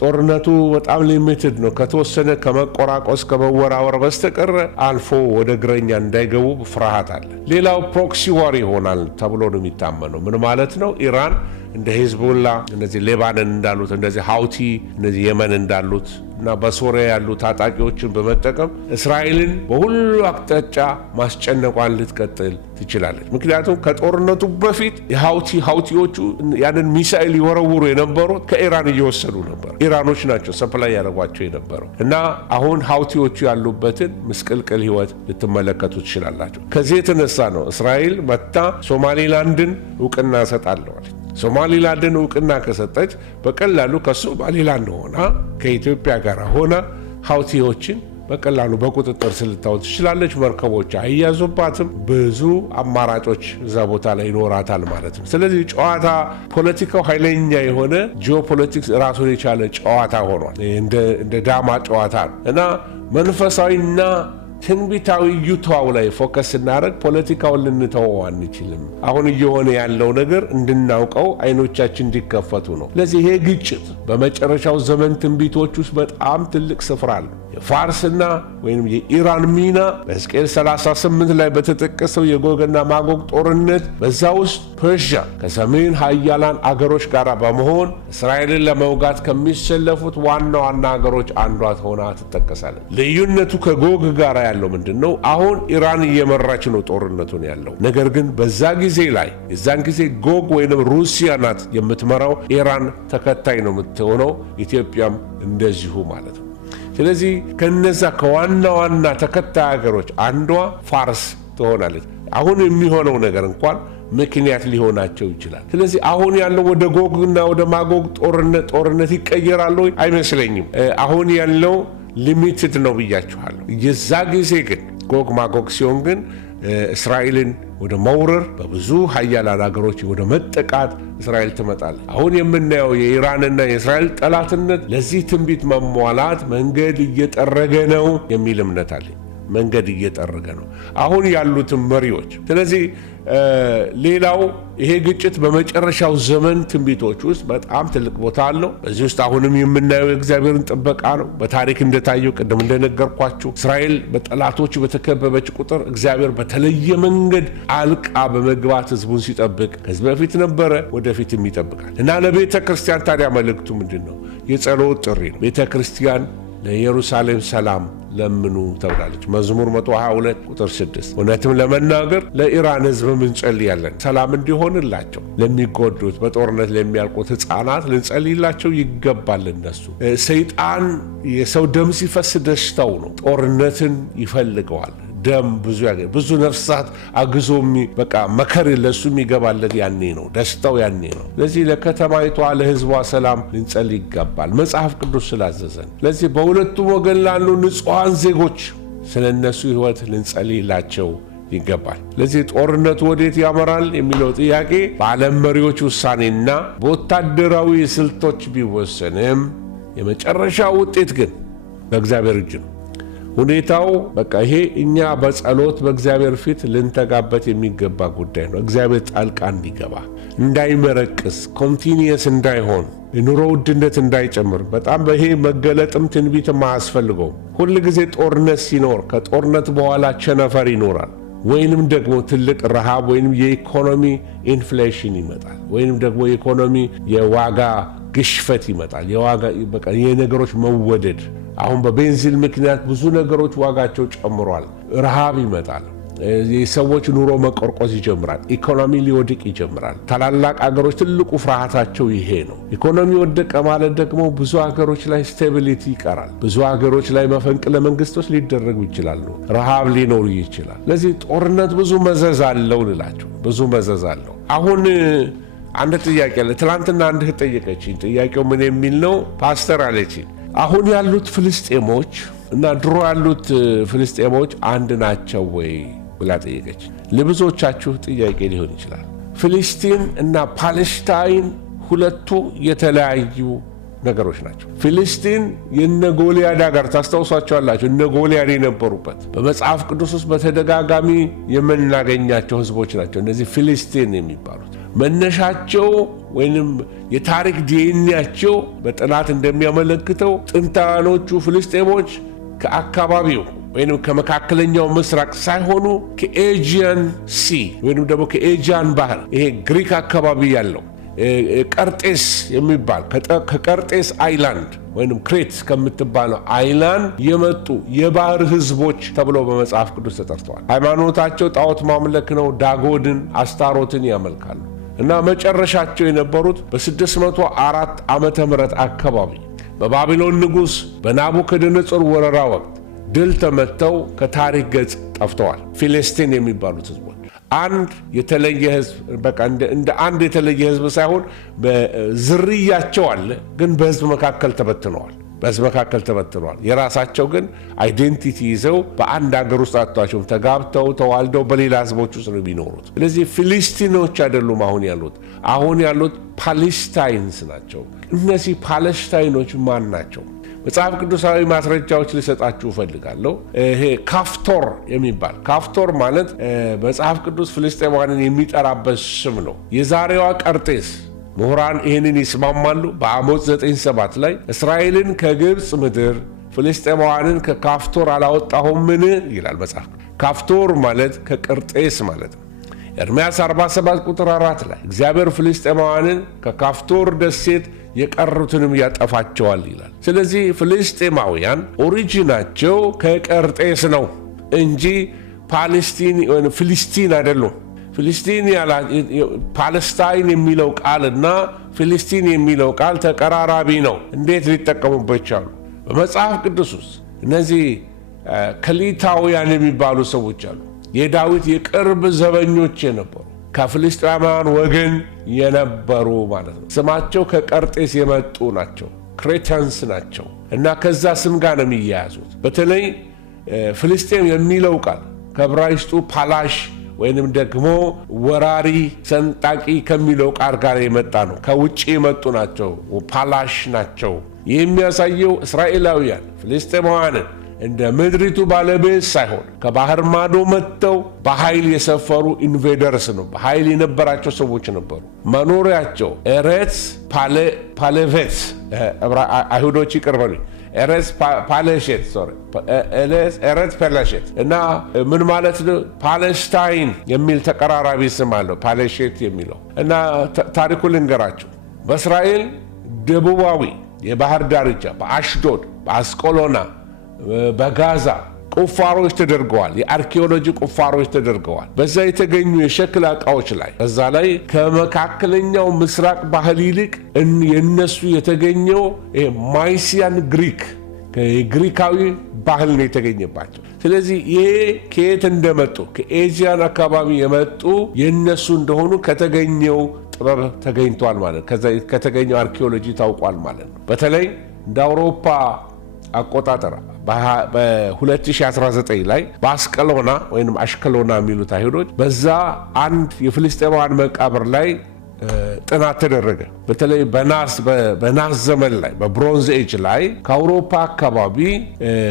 ጦርነቱ በጣም ሊሚትድ ነው። ከተወሰነ ከመቆራቆስ ከመወራወር በስተቀር አልፎ ወደ እግረኛ እንዳይገቡ ፍርሃት አለ። ሌላው ፕሮክሲ ዋር ይሆናል ተብሎ ነው የሚታመነው። ምን ማለት ነው? ኢራን እንደ ሂዝቡላ፣ እነዚህ ሌባኖን እንዳሉት፣ እንደዚህ ሃውቲ፣ እነዚህ የመን እንዳሉት እና በሶሪያ ያሉ ታጣቂዎችን በመጠቀም እስራኤልን በሁሉ አቅጣጫ ማስጨነቋን ልትቀጥል ትችላለች። ምክንያቱም ከጦርነቱ በፊት ሃውቲዎቹ ያንን ሚሳኤል ይወረውሩ የነበሩት ከኢራን እየወሰዱ ነበር። ኢራኖች ናቸው ሰፕላይ ያደረጓቸው የነበረው እና አሁን ሃውቲዎቹ ያሉበትን ምስቅልቅል ህይወት ልትመለከቱ ትችላላቸው። ከዚህ የተነሳ ነው እስራኤል መታ ሶማሊላንድን እውቅና ሰጣለዋል። ሶማሊላንድን እውቅና ከሰጠች በቀላሉ ከሶማሊላንድ ሆና ከኢትዮጵያ ጋር ሆና ሃውቲዎችን በቀላሉ በቁጥጥር ስር ልታውል ትችላለች። መርከቦች አይያዙባትም። ብዙ አማራጮች እዛ ቦታ ላይ ይኖራታል ማለት ነው። ስለዚህ ጨዋታ ፖለቲካው ኃይለኛ የሆነ ጂኦፖለቲክስ ራሱን የቻለ ጨዋታ ሆኗል። እንደ ዳማ ጨዋታ ነው እና መንፈሳዊና ትንቢታዊ ዩታው ላይ ፎከስ እናደርግ ፖለቲካውን ልንተወው አንችልም። አሁን እየሆነ ያለው ነገር እንድናውቀው አይኖቻችን እንዲከፈቱ ነው። ለዚህ ይሄ ግጭት በመጨረሻው ዘመን ትንቢቶች ውስጥ በጣም ትልቅ ስፍራ አለው። የፋርስና ወይም የኢራን ሚና በሕዝቅኤል 38 ላይ በተጠቀሰው የጎግና ማጎግ ጦርነት በዛ ውስጥ ፐርሺያ ከሰሜን ሀያላን አገሮች ጋር በመሆን እስራኤልን ለመውጋት ከሚሰለፉት ዋና ዋና አገሮች አንዷ ሆና ትጠቀሳለች። ልዩነቱ ከጎግ ጋር ያለው ምንድነው? አሁን ኢራን እየመራች ነው ጦርነቱን ያለው። ነገር ግን በዛ ጊዜ ላይ የዛን ጊዜ ጎግ ወይንም ሩሲያ ናት የምትመራው፣ ኢራን ተከታይ ነው የምትሆነው፣ ኢትዮጵያም እንደዚሁ ማለት ነው። ስለዚህ ከነዛ ከዋና ዋና ተከታይ ሀገሮች አንዷ ፋርስ ትሆናለች። አሁን የሚሆነው ነገር እንኳን ምክንያት ሊሆናቸው ይችላል። ስለዚህ አሁን ያለው ወደ ጎግና ወደ ማጎግ ጦርነት ይቀየራል ወይ? አይመስለኝም። አሁን ያለው ሊሚትድ ነው ብያችኋለሁ። የዛ ጊዜ ግን ጎግ ማጎግ ሲሆን ግን እስራኤልን ወደ መውረር በብዙ ሀያላን ሀገሮች ወደ መጠቃት እስራኤል ትመጣለች። አሁን የምናየው የኢራንና የእስራኤል ጠላትነት ለዚህ ትንቢት መሟላት መንገድ እየጠረገ ነው የሚል እምነት አለኝ። መንገድ እየጠረገ ነው አሁን ያሉትም መሪዎች። ስለዚህ ሌላው ይሄ ግጭት በመጨረሻው ዘመን ትንቢቶች ውስጥ በጣም ትልቅ ቦታ አለው። በዚህ ውስጥ አሁንም የምናየው የእግዚአብሔርን ጥበቃ ነው። በታሪክ እንደታየው ቅድም እንደነገርኳችሁ እስራኤል በጠላቶች በተከበበች ቁጥር እግዚአብሔር በተለየ መንገድ አልቃ በመግባት ሕዝቡን ሲጠብቅ ከዚህ በፊት ነበረ፣ ወደፊትም ይጠብቃል እና ለቤተ ክርስቲያን ታዲያ መልእክቱ ምንድን ነው? የጸሎት ጥሪ ነው። ቤተ ክርስቲያን ለኢየሩሳሌም ሰላም ለምኑ ተብላለች። መዝሙር 122 ቁጥር 6። እውነትም ለመናገር ለኢራን ሕዝብ እንጸልያለን፣ ሰላም እንዲሆንላቸው። ለሚጎዱት በጦርነት ለሚያልቁት ሕፃናት ልንጸልይላቸው ይገባል። እነሱ ሰይጣን የሰው ደም ሲፈስ ደስታው ነው። ጦርነትን ይፈልገዋል። ደም ብዙ ነፍሳት አግዞ በቃ መከር ለሱ የሚገባለት ያኔ ነው፣ ደስታው ያኔ ነው። ለዚህ ለከተማይቷ ለሕዝቧ ሰላም ልንጸልይ ይገባል መጽሐፍ ቅዱስ ስላዘዘን። ለዚህ በሁለቱም ወገን ላሉ ንጹሐን ዜጎች ስለነሱ ሕይወት ልንጸልይላቸው ይገባል። ለዚህ ጦርነቱ ወዴት ያመራል የሚለው ጥያቄ በዓለም መሪዎች ውሳኔና በወታደራዊ ስልቶች ቢወሰንም የመጨረሻ ውጤት ግን በእግዚአብሔር እጅ ነው። ሁኔታው በቃ ይሄ እኛ በጸሎት በእግዚአብሔር ፊት ልንተጋበት የሚገባ ጉዳይ ነው። እግዚአብሔር ጣልቃ እንዲገባ፣ እንዳይመረቅስ፣ ኮንቲኒየስ እንዳይሆን፣ የኑሮ ውድነት እንዳይጨምር። በጣም በይሄ መገለጥም ትንቢትም አያስፈልገውም። ሁል ጊዜ ጦርነት ሲኖር ከጦርነት በኋላ ቸነፈር ይኖራል፣ ወይንም ደግሞ ትልቅ ረሃብ ወይንም የኢኮኖሚ ኢንፍሌሽን ይመጣል፣ ወይንም ደግሞ የኢኮኖሚ የዋጋ ግሽፈት ይመጣል። በቃ የነገሮች መወደድ። አሁን በቤንዚን ምክንያት ብዙ ነገሮች ዋጋቸው ጨምሯል። ረሃብ ይመጣል። የሰዎች ኑሮ መቆርቆዝ ይጀምራል። ኢኮኖሚ ሊወድቅ ይጀምራል። ታላላቅ አገሮች ትልቁ ፍርሃታቸው ይሄ ነው። ኢኮኖሚ ወደቀ ማለት ደግሞ ብዙ አገሮች ላይ ስቴቢሊቲ ይቀራል። ብዙ አገሮች ላይ መፈንቅለ መንግስቶች ሊደረጉ ይችላሉ። ረሃብ ሊኖር ይችላል። ለዚህ ጦርነት ብዙ መዘዝ አለው ልላቸው፣ ብዙ መዘዝ አለው። አሁን አንድ ጥያቄ አለ። ትናንትና አንድ ጠየቀችኝ። ጥያቄው ምን የሚል ነው? ፓስተር አለችኝ፣ አሁን ያሉት ፍልስጤሞች እና ድሮ ያሉት ፍልስጤሞች አንድ ናቸው ወይ ብላ ጠየቀች። ለብዙዎቻችሁ ጥያቄ ሊሆን ይችላል። ፍልስጤም እና ፓለስታይን ሁለቱ የተለያዩ ነገሮች ናቸው። ፍልስጤም የነ ጎልያድ ሀገር ታስታውሷቸዋላችሁ። እነ ጎልያድ የነበሩበት በመጽሐፍ ቅዱስ ውስጥ በተደጋጋሚ የምናገኛቸው ህዝቦች ናቸው። እነዚህ ፍልስጤም የሚባሉት መነሻቸው ወይንም የታሪክ ዲኤንኤያቸው በጥናት እንደሚያመለክተው ጥንታኖቹ ፍልስጤሞች ከአካባቢው ወይንም ከመካከለኛው ምስራቅ ሳይሆኑ ከኤጂያን ሲ ወይንም ደግሞ ከኤጂያን ባህር ይሄ ግሪክ አካባቢ ያለው ቀርጤስ የሚባል ከቀርጤስ አይላንድ ወይንም ክሬት ከምትባለው አይላንድ የመጡ የባህር ህዝቦች ተብለው በመጽሐፍ ቅዱስ ተጠርተዋል። ሃይማኖታቸው ጣዖት ማምለክ ነው። ዳጎንን፣ አስታሮትን ያመልካሉ እና መጨረሻቸው የነበሩት በ604 ዓመተ ምህረት አካባቢ በባቢሎን ንጉሥ በናቡከደነጾር ወረራ ወቅት ድል ተመተው ከታሪክ ገጽ ጠፍተዋል። ፊልስጤን የሚባሉት ህዝቦች አንድ የተለየ ህዝብ በቃ እንደ አንድ የተለየ ህዝብ ሳይሆን በዝርያቸው አለ፣ ግን በህዝብ መካከል ተበትነዋል። የራሳቸው ግን አይዴንቲቲ ይዘው በአንድ ሀገር ውስጥ አጥቷቸውም ተጋብተው ተዋልደው በሌላ ህዝቦች ውስጥ ነው የሚኖሩት። ስለዚህ ፊሊስቲኖች አይደሉም አሁን ያሉት ፓለስታይንስ ናቸው። እነዚህ ፓለስታይኖች ማን ናቸው? መጽሐፍ ቅዱሳዊ ማስረጃዎች ልሰጣችሁ እፈልጋለሁ። ይሄ ካፍቶር የሚባል ካፍቶር ማለት መጽሐፍ ቅዱስ ፍልስጤማውያንን የሚጠራበት ስም ነው። የዛሬዋ ቀርጤስ ምሁራን ይህንን ይስማማሉ። በአሞጽ 9:7 ላይ እስራኤልን ከግብፅ ምድር ፍልስጤማውያንን ከካፍቶር አላወጣሁምን ይላል መጽሐፍ። ካፍቶር ማለት ከቀርጤስ ማለት ነው። ኤርምያስ 47 ቁጥር 4 ላይ እግዚአብሔር ፍልስጤማውያንን ከካፍቶር ደሴት የቀሩትንም ያጠፋቸዋል ይላል። ስለዚህ ፍልስጤማውያን ኦሪጂናቸው ከቀርጤስ ነው እንጂ ፓለስቲን ወይም ፍልስጤን አይደሉም። ፍልስጤን ፓለስታይን የሚለው ቃልና ፍልስጤን የሚለው ቃል ተቀራራቢ ነው። እንዴት ሊጠቀሙበት ቻሉ? በመጽሐፍ ቅዱስ ውስጥ እነዚህ ከሊታውያን የሚባሉ ሰዎች አሉ። የዳዊት የቅርብ ዘበኞች የነበሩ ከፍልስጤማውያን ወገን የነበሩ ማለት ነው። ስማቸው ከቀርጤስ የመጡ ናቸው፣ ክሬተንስ ናቸው እና ከዛ ስም ጋር ነው የሚያያዙት። በተለይ ፍልስጤም የሚለው ቃል ከዕብራይስጡ ፓላሽ ወይንም ደግሞ ወራሪ ሰንጣቂ ከሚለው ቃል ጋር የመጣ ነው። ከውጭ የመጡ ናቸው፣ ፓላሽ ናቸው። ይህ የሚያሳየው እስራኤላውያን ፍልስጤማውያንን እንደ ምድሪቱ ባለቤት ሳይሆን ከባህር ማዶ መጥተው በኃይል የሰፈሩ ኢንቬደርስ ነው። በኃይል የነበራቸው ሰዎች ነበሩ። መኖሪያቸው ኤሬትስ ፓሌቬት አይሁዶች ይቅር በሉኝ፣ ኤሬትስ ፓሌሼት እና ምን ማለት ነው? ፓለስታይን የሚል ተቀራራቢ ስም አለው ፓሌሼት የሚለው እና ታሪኩ ልንገራቸው። በእስራኤል ደቡባዊ የባህር ዳርቻ በአሽዶድ በአስቆሎና በጋዛ ቁፋሮች ተደርገዋል። የአርኪኦሎጂ ቁፋሮች ተደርገዋል። በዛ የተገኙ የሸክላ ዕቃዎች ላይ በዛ ላይ ከመካከለኛው ምስራቅ ባህል ይልቅ የነሱ የተገኘው ማይሲያን ግሪክ የግሪካዊ ባህል ነው የተገኘባቸው። ስለዚህ ይሄ ከየት እንደመጡ ከኤዥያን አካባቢ የመጡ የነሱ እንደሆኑ ከተገኘው ጥበብ ተገኝቷል ማለት ከተገኘው አርኪኦሎጂ ታውቋል ማለት ነው። በተለይ እንደ አውሮፓ አቆጣጠር በ2019 ላይ በአስቀሎና ወይም አሽቀሎና የሚሉት አይሁዶች በዛ አንድ የፍልስጤማውያን መቃብር ላይ ጥናት ተደረገ። በተለይ በናስ ዘመን ላይ በብሮንዝ ኤጅ ላይ ከአውሮፓ አካባቢ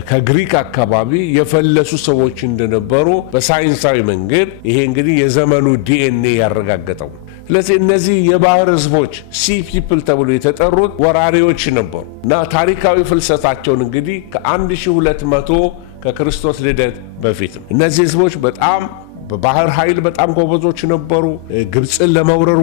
ከግሪክ አካባቢ የፈለሱ ሰዎች እንደነበሩ በሳይንሳዊ መንገድ ይሄ እንግዲህ የዘመኑ ዲኤንኤ ያረጋገጠው። ስለዚህ እነዚህ የባህር ህዝቦች ሲ ፒፕል ተብሎ የተጠሩት ወራሪዎች ነበሩ እና ታሪካዊ ፍልሰታቸውን እንግዲህ ከ1200 ከክርስቶስ ልደት በፊት እነዚህ ህዝቦች በጣም በባህር ኃይል በጣም ጎበዞች ነበሩ። ግብፅን ለመውረር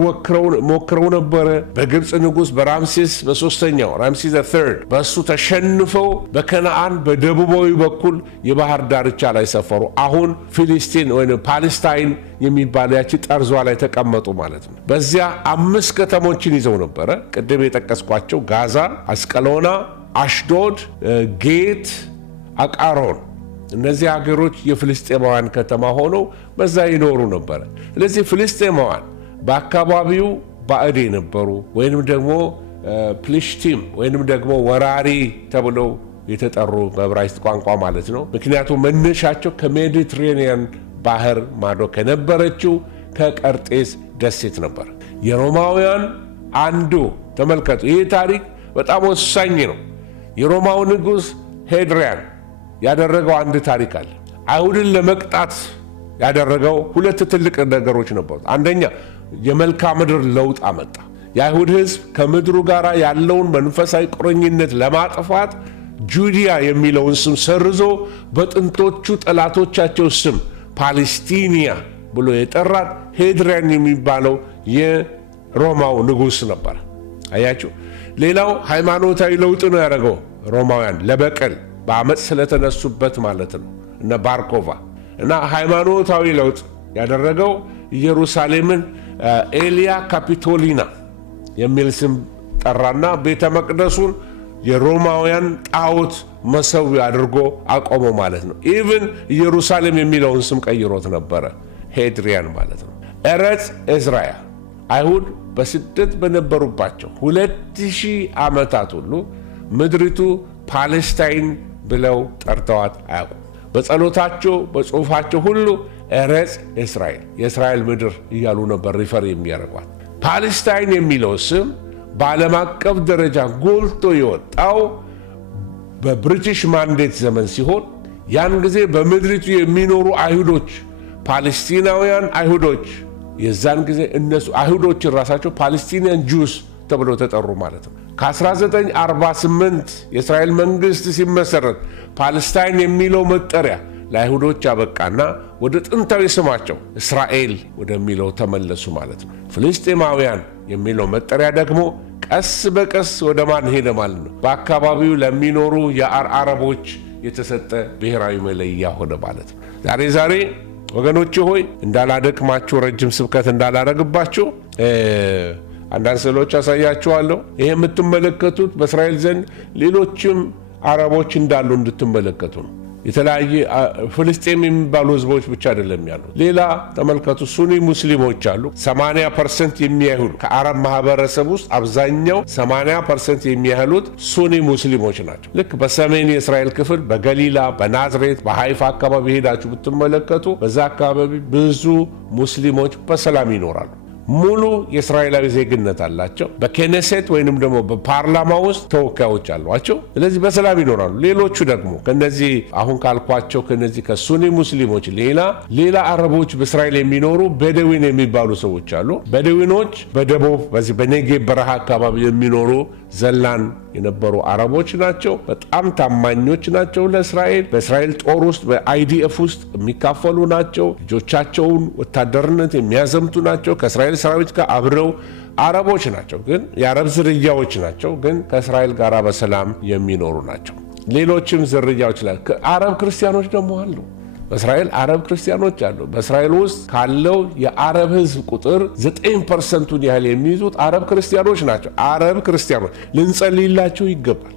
ሞክረው ነበረ። በግብፅ ንጉሥ በራምሴስ በ3ኛው ራምሴስ III በእሱ ተሸንፈው በከነአን በደቡባዊ በኩል የባህር ዳርቻ ላይ ሰፈሩ። አሁን ፊሊስቲን ወይም ፓለስታይን የሚባል ያቺ ጠርዟ ላይ ተቀመጡ ማለት ነው። በዚያ 5 ከተሞችን ይዘው ነበረ። ቅድም የጠቀስኳቸው ጋዛ፣ አስቀሎና፣ አሽዶድ፣ ጌት፣ አቃሮን እነዚህ ሀገሮች የፍልስጤማውያን ከተማ ሆነው በዛ ይኖሩ ነበር። ስለዚህ ፍልስጤማውያን በአካባቢው ባዕድ የነበሩ ወይንም ደግሞ ፕሊሽቲም ወይንም ደግሞ ወራሪ ተብለው የተጠሩ በዕብራይስጥ ቋንቋ ማለት ነው። ምክንያቱም መነሻቸው ከሜዲትሬኒያን ባህር ማዶ ከነበረችው ከቀርጤስ ደሴት ነበር። የሮማውያን አንዱ ተመልከቱ፣ ይህ ታሪክ በጣም ወሳኝ ነው። የሮማው ንጉሥ ሄድሪያን ያደረገው አንድ ታሪክ አለ። አይሁድን ለመቅጣት ያደረገው 2 ትልቅ ነገሮች ነበሩ። አንደኛ የመልክዓ ምድር ለውጥ አመጣ። የአይሁድ ሕዝብ ከምድሩ ጋር ያለውን መንፈሳዊ ቁርኝነት ለማጥፋት ጁዲያ የሚለውን ስም ሰርዞ በጥንቶቹ ጠላቶቻቸው ስም ፓለስቲኒያ ብሎ የጠራት ሄድሪያን የሚባለው የሮማው ንጉሥ ነበር። አያችሁ። ሌላው ሃይማኖታዊ ለውጥ ነው ያደረገው ሮማውያን ለበቀል በአመፅ ስለተነሱበት ማለት ነው። እነ ባርኮቫ እና ሃይማኖታዊ ለውጥ ያደረገው ኢየሩሳሌምን ኤሊያ ካፒቶሊና የሚል ስም ጠራና ቤተ መቅደሱን የሮማውያን ጣዖት መሰዊያ አድርጎ አቆመው ማለት ነው። ኢቭን ኢየሩሳሌም የሚለውን ስም ቀይሮት ነበረ፣ ሄድሪያን ማለት ነው። ኤረጽ እዝራኤል አይሁድ በስደት በነበሩባቸው 2000 ዓመታት ሁሉ ምድሪቱ ፓለስታይን ብለው ጠርተዋት አያውቁም። በጸሎታቸው በጽሑፋቸው ሁሉ ኤረጽ እስራኤል የእስራኤል ምድር እያሉ ነበር ሪፈር የሚያደርጓት። ፓለስታይን የሚለው ስም በዓለም አቀፍ ደረጃ ጎልቶ የወጣው በብሪቲሽ ማንዴት ዘመን ሲሆን ያን ጊዜ በምድሪቱ የሚኖሩ አይሁዶች ፓለስቲናውያን አይሁዶች የዛን ጊዜ እነሱ አይሁዶች ራሳቸው ፓለስቲኒያን ጁስ ተብለው ተጠሩ ማለት ነው። ከ1948 የእስራኤል መንግስት ሲመሰረት ፓለስታይን የሚለው መጠሪያ ለአይሁዶች አበቃና ወደ ጥንታዊ ስማቸው እስራኤል ወደሚለው ተመለሱ ማለት ነው። ፍልስጤማውያን የሚለው መጠሪያ ደግሞ ቀስ በቀስ ወደ ማን ሄደ ማለት ነው? በአካባቢው ለሚኖሩ የአረቦች የተሰጠ ብሔራዊ መለያ ሆነ ማለት ነው። ዛሬ ወገኖች ሆይ እንዳላደክማችሁ ረጅም ስብከት እንዳላረግባችሁ አንዳንድ ስዕሎች አሳያችኋለሁ። ይሄ የምትመለከቱት በእስራኤል ዘንድ ሌሎችም አረቦች እንዳሉ እንድትመለከቱ ነው። የተለያየ ፍልስጤም የሚባሉ ህዝቦች ብቻ አይደለም ያሉ። ሌላ ተመልከቱ፣ ሱኒ ሙስሊሞች አሉ። 80% የሚያህሉ ከአረብ ማህበረሰብ ውስጥ አብዛኛው 80% የሚያህሉት ሱኒ ሙስሊሞች ናቸው። ልክ በሰሜን የእስራኤል ክፍል በገሊላ፣ በናዝሬት፣ በሃይፋ አካባቢ ሄዳችሁ ብትመለከቱ በዛ አካባቢ ብዙ ሙስሊሞች በሰላም ይኖራሉ። ሙሉ የእስራኤላዊ ዜግነት አላቸው። በኬኔሴት ወይንም ደግሞ በፓርላማ ውስጥ ተወካዮች አሏቸው። ስለዚህ በሰላም ይኖራሉ። ሌሎቹ ደግሞ ከነዚህ አሁን ካልኳቸው ከነዚህ ከሱኒ ሙስሊሞች ሌላ አረቦች በእስራኤል የሚኖሩ በደዊን የሚባሉ ሰዎች አሉ። በደዊኖች በደቡብ በዚህ በኔጌብ በረሃ አካባቢ የሚኖሩ ዘላን የነበሩ አረቦች ናቸው። በጣም ታማኞች ናቸው ለእስራኤል። በእስራኤል ጦር ውስጥ በአይዲኤፍ ውስጥ የሚካፈሉ ናቸው። ልጆቻቸውን ወታደርነት የሚያዘምቱ ናቸው። ከእስራኤል ሰራዊት ጋር አብረው አረቦች ናቸው፣ ግን የአረብ ዝርያዎች ናቸው፣ ግን ከእስራኤል ጋር በሰላም የሚኖሩ ናቸው። ሌሎችም ዝርያዎች ላይ አረብ ክርስቲያኖች ደግሞ አሉ። በእስራኤል አረብ ክርስቲያኖች አሉ። በእስራኤል ውስጥ ካለው የአረብ ህዝብ ቁጥር 9% ያህል የሚይዙት አረብ ክርስቲያኖች ናቸው። አረብ ክርስቲያኖች ልንጸልይላቸው ይገባል።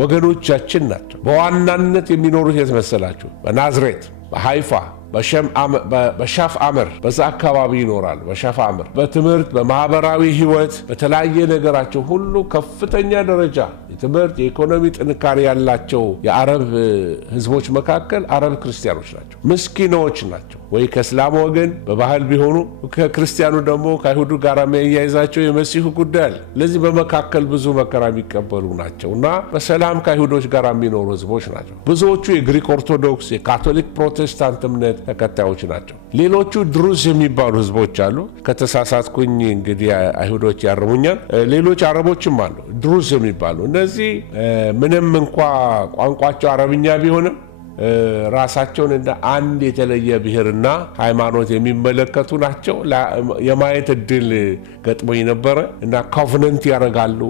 ወገኖቻችን ናቸው። በዋናነት የሚኖሩት የት መሰላችሁ? በናዝሬት፣ በሃይፋ፣ በሻፍ አመር በዛ አካባቢ ይኖራሉ። በሻፍ አመር በትምህርት በማህበራዊ ህይወት በተለያየ ነገራቸው ሁሉ ከፍተኛ ደረጃ የትምህርት የኢኮኖሚ ጥንካሬ ያላቸው የአረብ ህዝቦች መካከል አረብ ክርስቲያኖች ናቸው። ምስኪኖች ናቸው። ወይ ከእስላም ወገን በባህል ቢሆኑ ከክርስቲያኑ ደግሞ ከአይሁዱ ጋር የሚያያይዛቸው የመሲሁ ጉዳይ አለ። ለዚህ በመካከል ብዙ መከራ የሚቀበሉ ናቸው እና በሰላም ከአይሁዶች ጋር የሚኖሩ ህዝቦች ናቸው። ብዙዎቹ የግሪክ ኦርቶዶክስ፣ የካቶሊክ ፕሮቴስታንት እምነት ተከታዮች ናቸው። ሌሎቹ ድሩዝ የሚባሉ ህዝቦች አሉ። ከተሳሳትኩኝ እንግዲህ አይሁዶች ያርሙኛል። ሌሎች አረቦችም አሉ ድሩዝ የሚባሉ። እነዚህ ምንም እንኳ ቋንቋቸው አረብኛ ቢሆንም ራሳቸውን እንደ አንድ የተለየ ብሔርና ሃይማኖት የሚመለከቱ ናቸው። የማየት እድል ገጥሞኝ ነበረ እና ኮቨነንት ያደርጋሉ።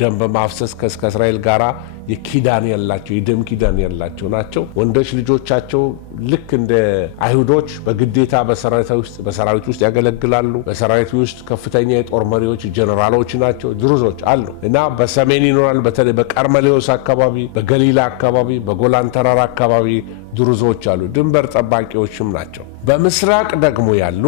ደም በማፍሰስ ከእስራኤል ጋር የኪዳን ያላቸው የደም ኪዳን ያላቸው ናቸው። ወንዶች ልጆቻቸው ልክ እንደ አይሁዶች በግዴታ በሰራዊት ውስጥ ያገለግላሉ። በሰራዊት ውስጥ ከፍተኛ የጦር መሪዎች ጀነራሎች ናቸው። ድሩዞች አሉ እና በሰሜን ይኖራል። በተለይ በቀርሜሎስ አካባቢ፣ በገሊላ አካባቢ፣ በጎላን ተራራ አካባቢ ድሩዞች አሉ። ድንበር ጠባቂዎችም ናቸው። በምስራቅ ደግሞ ያሉ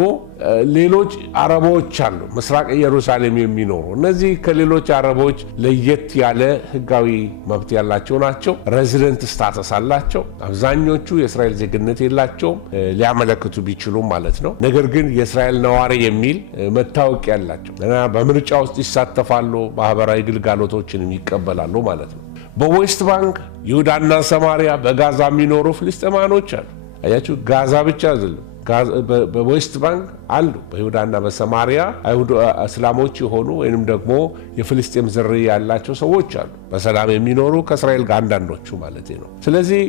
ሌሎች አረቦች አሉ። ምስራቅ ኢየሩሳሌም የሚኖሩ እነዚህ ከሌሎች አረቦች ለየት ያለ ህጋዊ መብት ያላቸው ናቸው። ሬዚደንት ስታተስ አላቸው። አብዛኞቹ የእስራኤል ዜግነት የላቸውም፣ ሊያመለክቱ ቢችሉም ማለት ነው። ነገር ግን የእስራኤል ነዋሪ የሚል መታወቂያ ያላቸው እና በምርጫ ውስጥ ይሳተፋሉ፣ ማህበራዊ ግልጋሎቶችንም ይቀበላሉ ማለት ነው። በዌስት ባንክ ይሁዳና ሰማሪያ በጋዛ የሚኖሩ ፍልስጤማኖች አሉ። አያችሁ፣ ጋዛ ብቻ አይደለም፣ በዌስት ባንክ አሉ። በይሁዳና በሰማሪያ እስላሞች የሆኑ ወይንም ደግሞ የፍልስጤም ዝርያ ያላቸው ሰዎች አሉ፣ በሰላም የሚኖሩ ከእስራኤል ጋር አንዳንዶቹ ማለት ነው። ስለዚህ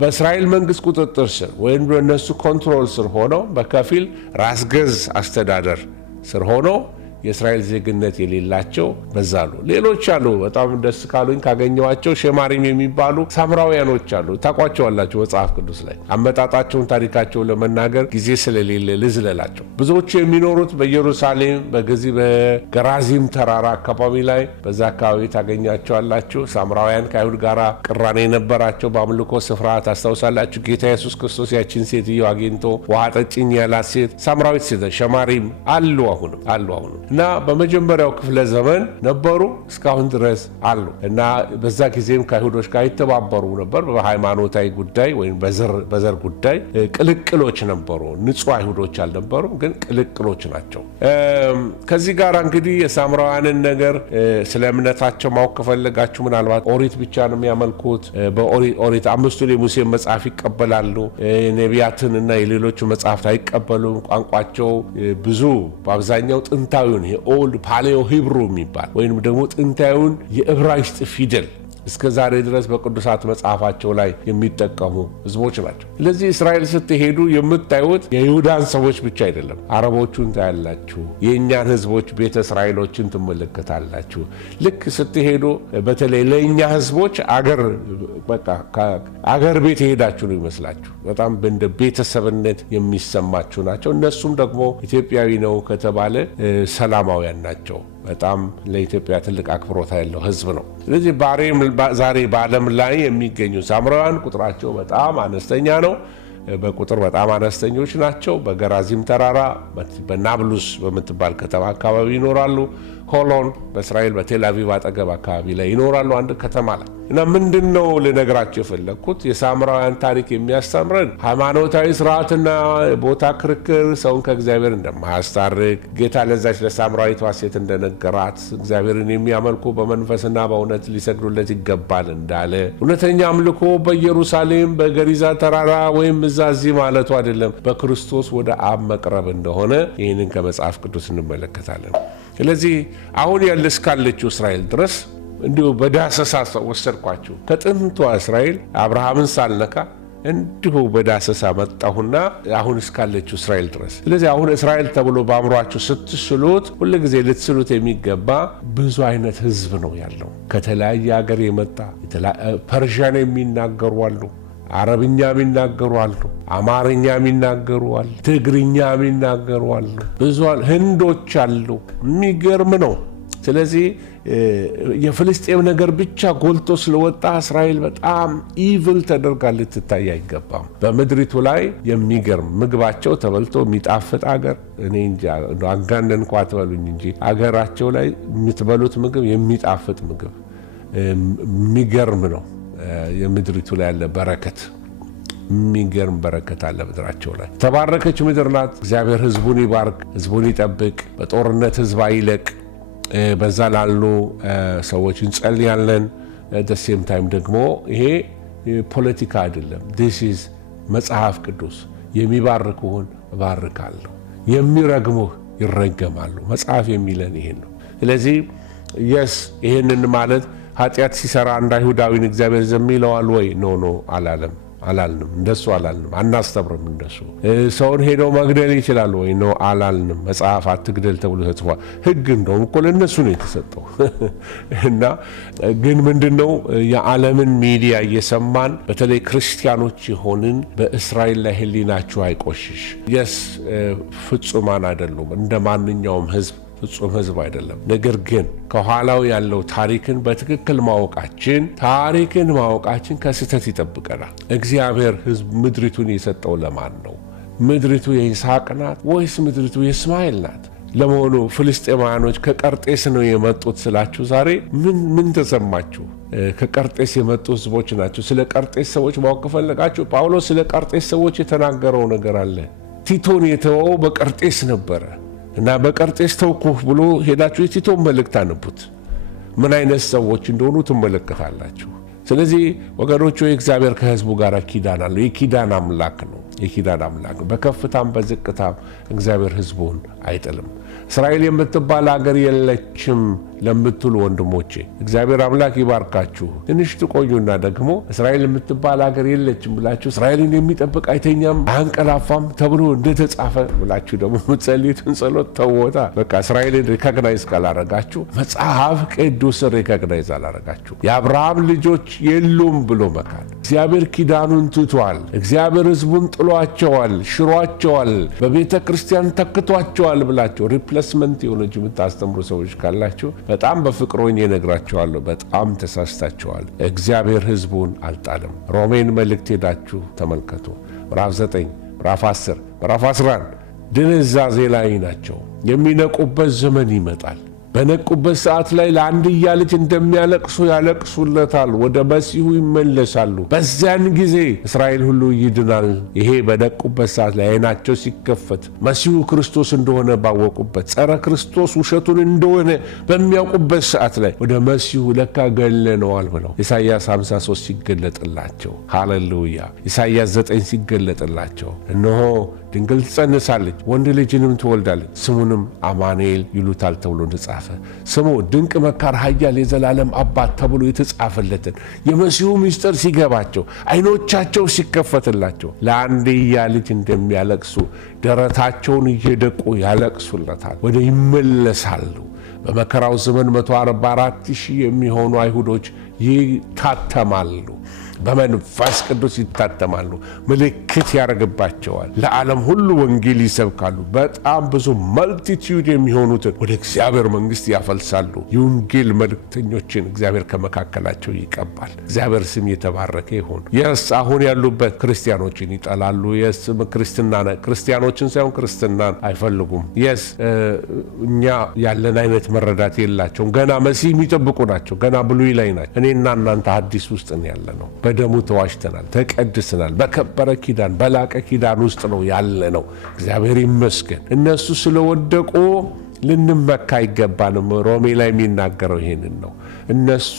በእስራኤል መንግስት ቁጥጥር ስር ወይም በእነሱ ኮንትሮል ስር ሆነው በከፊል ራስ ገዝ አስተዳደር ስር ሆነው የእስራኤል ዜግነት የሌላቸው በዛሉ። ሌሎች አሉ። በጣም ደስ ካሉኝ ካገኘዋቸው ሸማሪም የሚባሉ ሳምራውያኖች አሉ። ታቋቸዋላችሁ መጽሐፍ ቅዱስ ላይ። አመጣጣቸውን ታሪካቸውን ለመናገር ጊዜ ስለሌለ ልዝለላቸው። ብዙዎቹ የሚኖሩት በኢየሩሳሌም በገራዚም ተራራ አካባቢ ላይ፣ በዛ አካባቢ ታገኛቸዋላችሁ። ሳምራውያን ከአይሁድ ጋር ቅራኔ የነበራቸው በአምልኮ ስፍራ ታስታውሳላችሁ። ጌታ ኢየሱስ ክርስቶስ ያችን ሴትዮ አግኝቶ ውሃ ጠጭኝ ያላት ሴት ሳምራዊት ሴት ሸማሪም አሉ አሁንም እና በመጀመሪያው ክፍለ ዘመን ነበሩ፣ እስካሁን ድረስ አሉ እና በዛ ጊዜም ከአይሁዶች ጋር ይተባበሩ ነበር። በሃይማኖታዊ ጉዳይ ወይም በዘር ጉዳይ ቅልቅሎች ነበሩ። ንጹህ አይሁዶች አልነበሩም፣ ግን ቅልቅሎች ናቸው። ከዚህ ጋር እንግዲህ የሳምራውያንን ነገር ስለ እምነታቸው ማወቅ ከፈለጋችሁ ምናልባት ኦሪት ብቻ ነው የሚያመልኩት። በኦሪት አምስቱን የሙሴ መጽሐፍ ይቀበላሉ። ነቢያትን እና የሌሎቹ መጽሐፍት አይቀበሉም። ቋንቋቸው ብዙ በአብዛኛው ጥንታዊ የኦልድ ፓሌዮ ሂብሩ የሚባል ወይም ደግሞ ጥንታዊውን የዕብራይስጥ ፊደል እስከ ዛሬ ድረስ በቅዱሳት መጽሐፋቸው ላይ የሚጠቀሙ ህዝቦች ናቸው። ስለዚህ እስራኤል ስትሄዱ የምታዩት የይሁዳን ሰዎች ብቻ አይደለም፣ አረቦቹን ታያላችሁ፣ የእኛን ህዝቦች ቤተ እስራኤሎችን ትመለከታላችሁ። ልክ ስትሄዱ በተለይ ለእኛ ህዝቦች አገር ቤት የሄዳችሁ ነው ይመስላችሁ። በጣም እንደ ቤተሰብነት የሚሰማችሁ ናቸው። እነሱም ደግሞ ኢትዮጵያዊ ነው ከተባለ ሰላማውያን ናቸው። በጣም ለኢትዮጵያ ትልቅ አክብሮት ያለው ህዝብ ነው። ስለዚህ ዛሬ በዓለም ላይ የሚገኙ ሳምራውያን ቁጥራቸው በጣም አነስተኛ ነው። በቁጥር በጣም አነስተኞች ናቸው። በገራዚም ተራራ በናብሉስ በምትባል ከተማ አካባቢ ይኖራሉ። ኮሎን በእስራኤል በቴል አቪቭ አጠገብ አካባቢ ላይ ይኖራሉ፣ አንድ ከተማ ላይ እና ምንድነው ልነግራቸው የፈለግኩት የሳምራውያን ታሪክ የሚያስተምረን ሃይማኖታዊ ስርዓትና ቦታ ክርክር ሰውን ከእግዚአብሔር እንደማያስታርቅ ጌታ ለዛች ለሳምራዊቷ ሴት እንደነገራት እግዚአብሔርን የሚያመልኩ በመንፈስና በእውነት ሊሰግዱለት ይገባል እንዳለ እውነተኛ አምልኮ በኢየሩሳሌም በገሪዛ ተራራ ወይም እዚህ ማለቱ አይደለም፣ በክርስቶስ ወደ አብ መቅረብ እንደሆነ ይህንን ከመጽሐፍ ቅዱስ እንመለከታለን። ስለዚህ አሁን እስካለችው እስራኤል ድረስ እንዲሁ በዳሰሳ ወሰድኳችሁ። ከጥንቷ እስራኤል አብርሃምን ሳልነካ እንዲሁ በዳሰሳ መጣሁና አሁን እስካለችው እስራኤል ድረስ። ስለዚህ አሁን እስራኤል ተብሎ በአእምሯችሁ ስትስሉት ሁልጊዜ ልትስሉት የሚገባ ብዙ አይነት ህዝብ ነው ያለው። ከተለያየ ሀገር የመጣ ፐርሺያን የሚናገሩ አሉ፣ አረብኛ የሚናገሩ አሉ፣ አማርኛ የሚናገሩ አሉ፣ ትግርኛ የሚናገሩ አሉ፣ ብዙ ህንዶች አሉ። የሚገርም ነው። ስለዚህ የፍልስጤም ነገር ብቻ ጎልቶ ስለወጣ እስራኤል በጣም ኢቪል ተደርጋ ልትታይ አይገባም። በምድሪቱ ላይ የሚገርም ምግባቸው ተበልቶ የሚጣፍጥ አገር እኔ እንጂ አጋነን እንኳን አትበሉኝ እንጂ አገራቸው ላይ የምትበሉት ምግብ የሚጣፍጥ ምግብ የሚገርም ነው። የምድሪቱ ላይ ያለ በረከት የሚገርም በረከት አለ ምድራቸው ላይ። ተባረከች ምድር ናት። እግዚአብሔር ህዝቡን ይባርክ፣ ህዝቡን ይጠብቅ፣ በጦርነት ህዝብ አይለቅ። በዛ ላሉ ሰዎች እንጸልያለን። ደሴም ታይም ደግሞ ይሄ ፖለቲካ አይደለም። this is መጽሐፍ ቅዱስ። የሚባርኩህን እባርካለሁ፣ የሚረግሙህ ይረገማሉ። መጽሐፍ የሚለን ይሄን ነው። ስለዚህ ይሄንን ማለት ኃጢአት ሲሰራ አንድ አይሁዳዊን እግዚአብሔር ዝም ይለዋል ወይ? ኖ አላልንም። እንደሱ አላልንም። አናስተምርም እንደሱ። ሰውን ሄደው መግደል ይችላል ወይ? ኖ አላልንም። መጽሐፍ አትግደል ተብሎ ተጽፏል። ህግ እንደውም እኮ ለእነሱ ነው የተሰጠው። እና ግን ምንድነው የዓለምን ሚዲያ እየሰማን በተለይ ክርስቲያኖች የሆንን በእስራኤል ላይ ህሊናችሁ አይቆሽሽ። ፍጹማን አይደሉም፣ እንደ ማንኛውም ህዝብ ፍጹም ህዝብ አይደለም። ነገር ግን ከኋላው ያለው ታሪክን በትክክል ማወቃችን ከስህተት ይጠብቀናል። እግዚአብሔር ህዝብ ምድሪቱን የሰጠው ለማን ነው? ምድሪቱ የይስሐቅ ናት ወይስ ምድሪቱ የእስማኤል ናት? ለመሆኑ ፍልስጤማውያኖች ከቀርጤስ ነው የመጡት ስላችሁ ዛሬ ምን ተሰማችሁ? ከቀርጤስ የመጡ ህዝቦች ናቸው። ስለ ቀርጤስ ሰዎች ማወቅ ከፈለጋችሁ ጳውሎስ ስለ ቀርጤስ ሰዎች የተናገረው ነገር አለ። ቲቶን የተወው በቀርጤስ ነበረ እና በቀርጤስ ተውኩህ ብሎ ሄዳችሁ የቲቶን መልእክት አንቡት። ምን አይነት ሰዎች እንደሆኑ ትመለከታላችሁ። ስለዚህ ወገኖቹ እግዚአብሔር ከህዝቡ ጋር ኪዳን አለው። የኪዳን አምላክ ነው። በከፍታም በዝቅታም እግዚአብሔር ህዝቡን አይጥልም። እስራኤል የምትባል ሀገር የለችም ለምትሉ ወንድሞቼ እግዚአብሔር አምላክ ይባርካችሁ። ትንሽ ትቆዩና ደግሞ እስራኤል የምትባል ሀገር የለችም ብላችሁ እስራኤልን የሚጠብቅ አይተኛም አያንቀላፋም ተብሎ እንደተጻፈ ብላችሁ ደግሞ የምትጸልዩትን ጸሎት ተወታ። በቃ እስራኤልን ሪኮግናይዝ ካላረጋችሁ መጽሐፍ ቅዱስ ሪኮግናይዝ አላረጋችሁ። የአብርሃም ልጆች የሉም ብሎ መካድ። እግዚአብሔር ኪዳኑን ትቷል። እግዚአብሔር ህዝቡን ጥሏቸዋል፣ ሽሯቸዋል፣ በቤተ ክርስቲያን ተክቷቸዋል ብላችሁ ሪፕሌስመንት የሆነች የምታስተምሩ ሰዎች ካላችሁ በጣም በፍቅሮኝ እነግራችኋለሁ፣ በጣም ተሳስታችኋል። እግዚአብሔር ህዝቡን አልጣለም። ሮሜን መልእክት ሄዳችሁ ተመልከቱ። ምዕራፍ 9፣ ምዕራፍ 10፣ ምዕራፍ 11 ድንዛዜ ላይ ናቸው። የሚነቁበት ዘመን ይመጣል። በነቁበት ሰዓት ላይ ለአንድያ ልጅ እንደሚያለቅሱ ያለቅሱለታል፣ ወደ መሲሁ ይመለሳሉ። በዚያን ጊዜ እስራኤል ሁሉ ይድናል። ይሄ በነቁበት ሰዓት ላይ አይናቸው ሲከፈት መሲሁ ክርስቶስ እንደሆነ ባወቁበት፣ ጸረ ክርስቶስ ውሸቱን እንደሆነ በሚያውቁበት ሰዓት ላይ ወደ መሲሁ ለካ ገለነዋል ብለው ኢሳይያስ 53 ሲገለጥላቸው፣ ሃሌሉያ። ኢሳይያስ 9 ሲገለጥላቸው እነሆ ድንግል ትጸንሳለች፣ ወንድ ልጅንም ትወልዳለች፣ ስሙንም አማኑኤል ይሉታል ተብሎ እንደተጻፈ ስሙ ድንቅ መካር፣ ኃያል፣ የዘላለም አባት ተብሎ የተጻፈለትን የመሲሁ ምስጢር ሲገባቸው፣ አይኖቻቸው ሲከፈትላቸው ለአንድያ ልጅ እንደሚያለቅሱ ደረታቸውን እየደቁ ያለቅሱለታል፣ ወደ ይመለሳሉ። በመከራው ዘመን 144,000 የሚሆኑ አይሁዶች ይታተማሉ። በመንፈስ ቅዱስ ይታተማሉ። ምልክት ያደርግባቸዋል። ለዓለም ሁሉ ወንጌል ይሰብካሉ። በጣም ብዙ መልቲቲዩድ የሚሆኑትን ወደ እግዚአብሔር መንግሥት ያፈልሳሉ። የወንጌል መልእክተኞችን እግዚአብሔር ከመካከላቸው ይቀባል። እግዚአብሔር ስም የተባረከ ይሁን። አሁን ያሉበት ክርስቲያኖችን ይጠላሉ። ክርስቲያኖችን ሳይሆን ክርስትናን አይፈልጉም። እኛ ያለን አይነት መረዳት የላቸውም። ገና መሲህ የሚጠብቁ ናቸው። ገና ብሉይ ላይ ናቸው። እኔና እናንተ አዲስ ውስጥ ያለ ነው። በደሙ ተዋሽተናል፣ ተቀድሰናል። በከበረ ኪዳን በላቀ ኪዳን ውስጥ ነው ያለ ነው። እግዚአብሔር ይመስገን። እነሱ ስለወደቁ ልንመካ አይገባንም። ሮሜ ላይ የሚናገረው ይሄንን ነው። እነሱ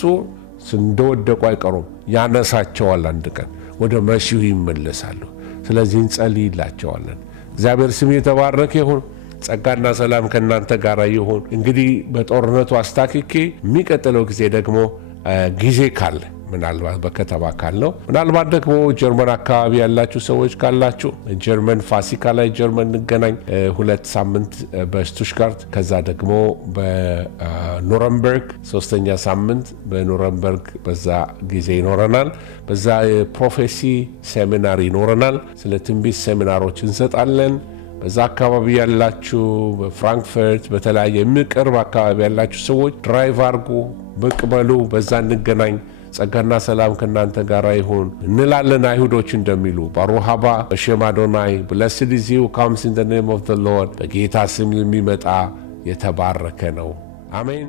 እንደወደቁ አይቀሩም፣ ያነሳቸዋል። አንድ ቀን ወደ መሲሁ ይመለሳሉ። ስለዚህ እንጸልይላቸዋለን። እግዚአብሔር ስም የተባረከ ይሁን። ጸጋና ሰላም ከእናንተ ጋር ይሁን። እንግዲህ በጦርነቱ አስታክኬ የሚቀጥለው ጊዜ ደግሞ ጊዜ ካለ ምናልባት በከተማ ካለው ምናልባት ደግሞ ጀርመን አካባቢ ያላችሁ ሰዎች ካላችሁ ጀርመን ፋሲካ ላይ ጀርመን እንገናኝ 2 ሳምንት በስቱትጋርት ከዛ ደግሞ በኑረምበርግ 3ኛ ሳምንት በኑረምበርግ በዛ ጊዜ ይኖረናል። በዛ የፕሮፌሲ ሴሚናሪ ይኖረናል። ስለ ትንቢት ሴሚናሮች እንሰጣለን። በዛ አካባቢ ያላችሁ በፍራንክፈርት በተለያየ የሚቀርብ አካባቢ ያላችሁ ሰዎች ድራይቭ አድርጉ፣ ብቅ በሉ፣ በዛ እንገናኝ። ጸጋና ሰላም ከእናንተ ጋር ይሁን እንላለን። አይሁዶች እንደሚሉ ባሩክ ሃባ በሸም አዶናይ ብለስድ ኢዝ ሂ ሁ ካምስ ኢን ዘ ኔም ኦፍ ዘ ሎርድ በጌታ ስም የሚመጣ የተባረከ ነው። አሜን።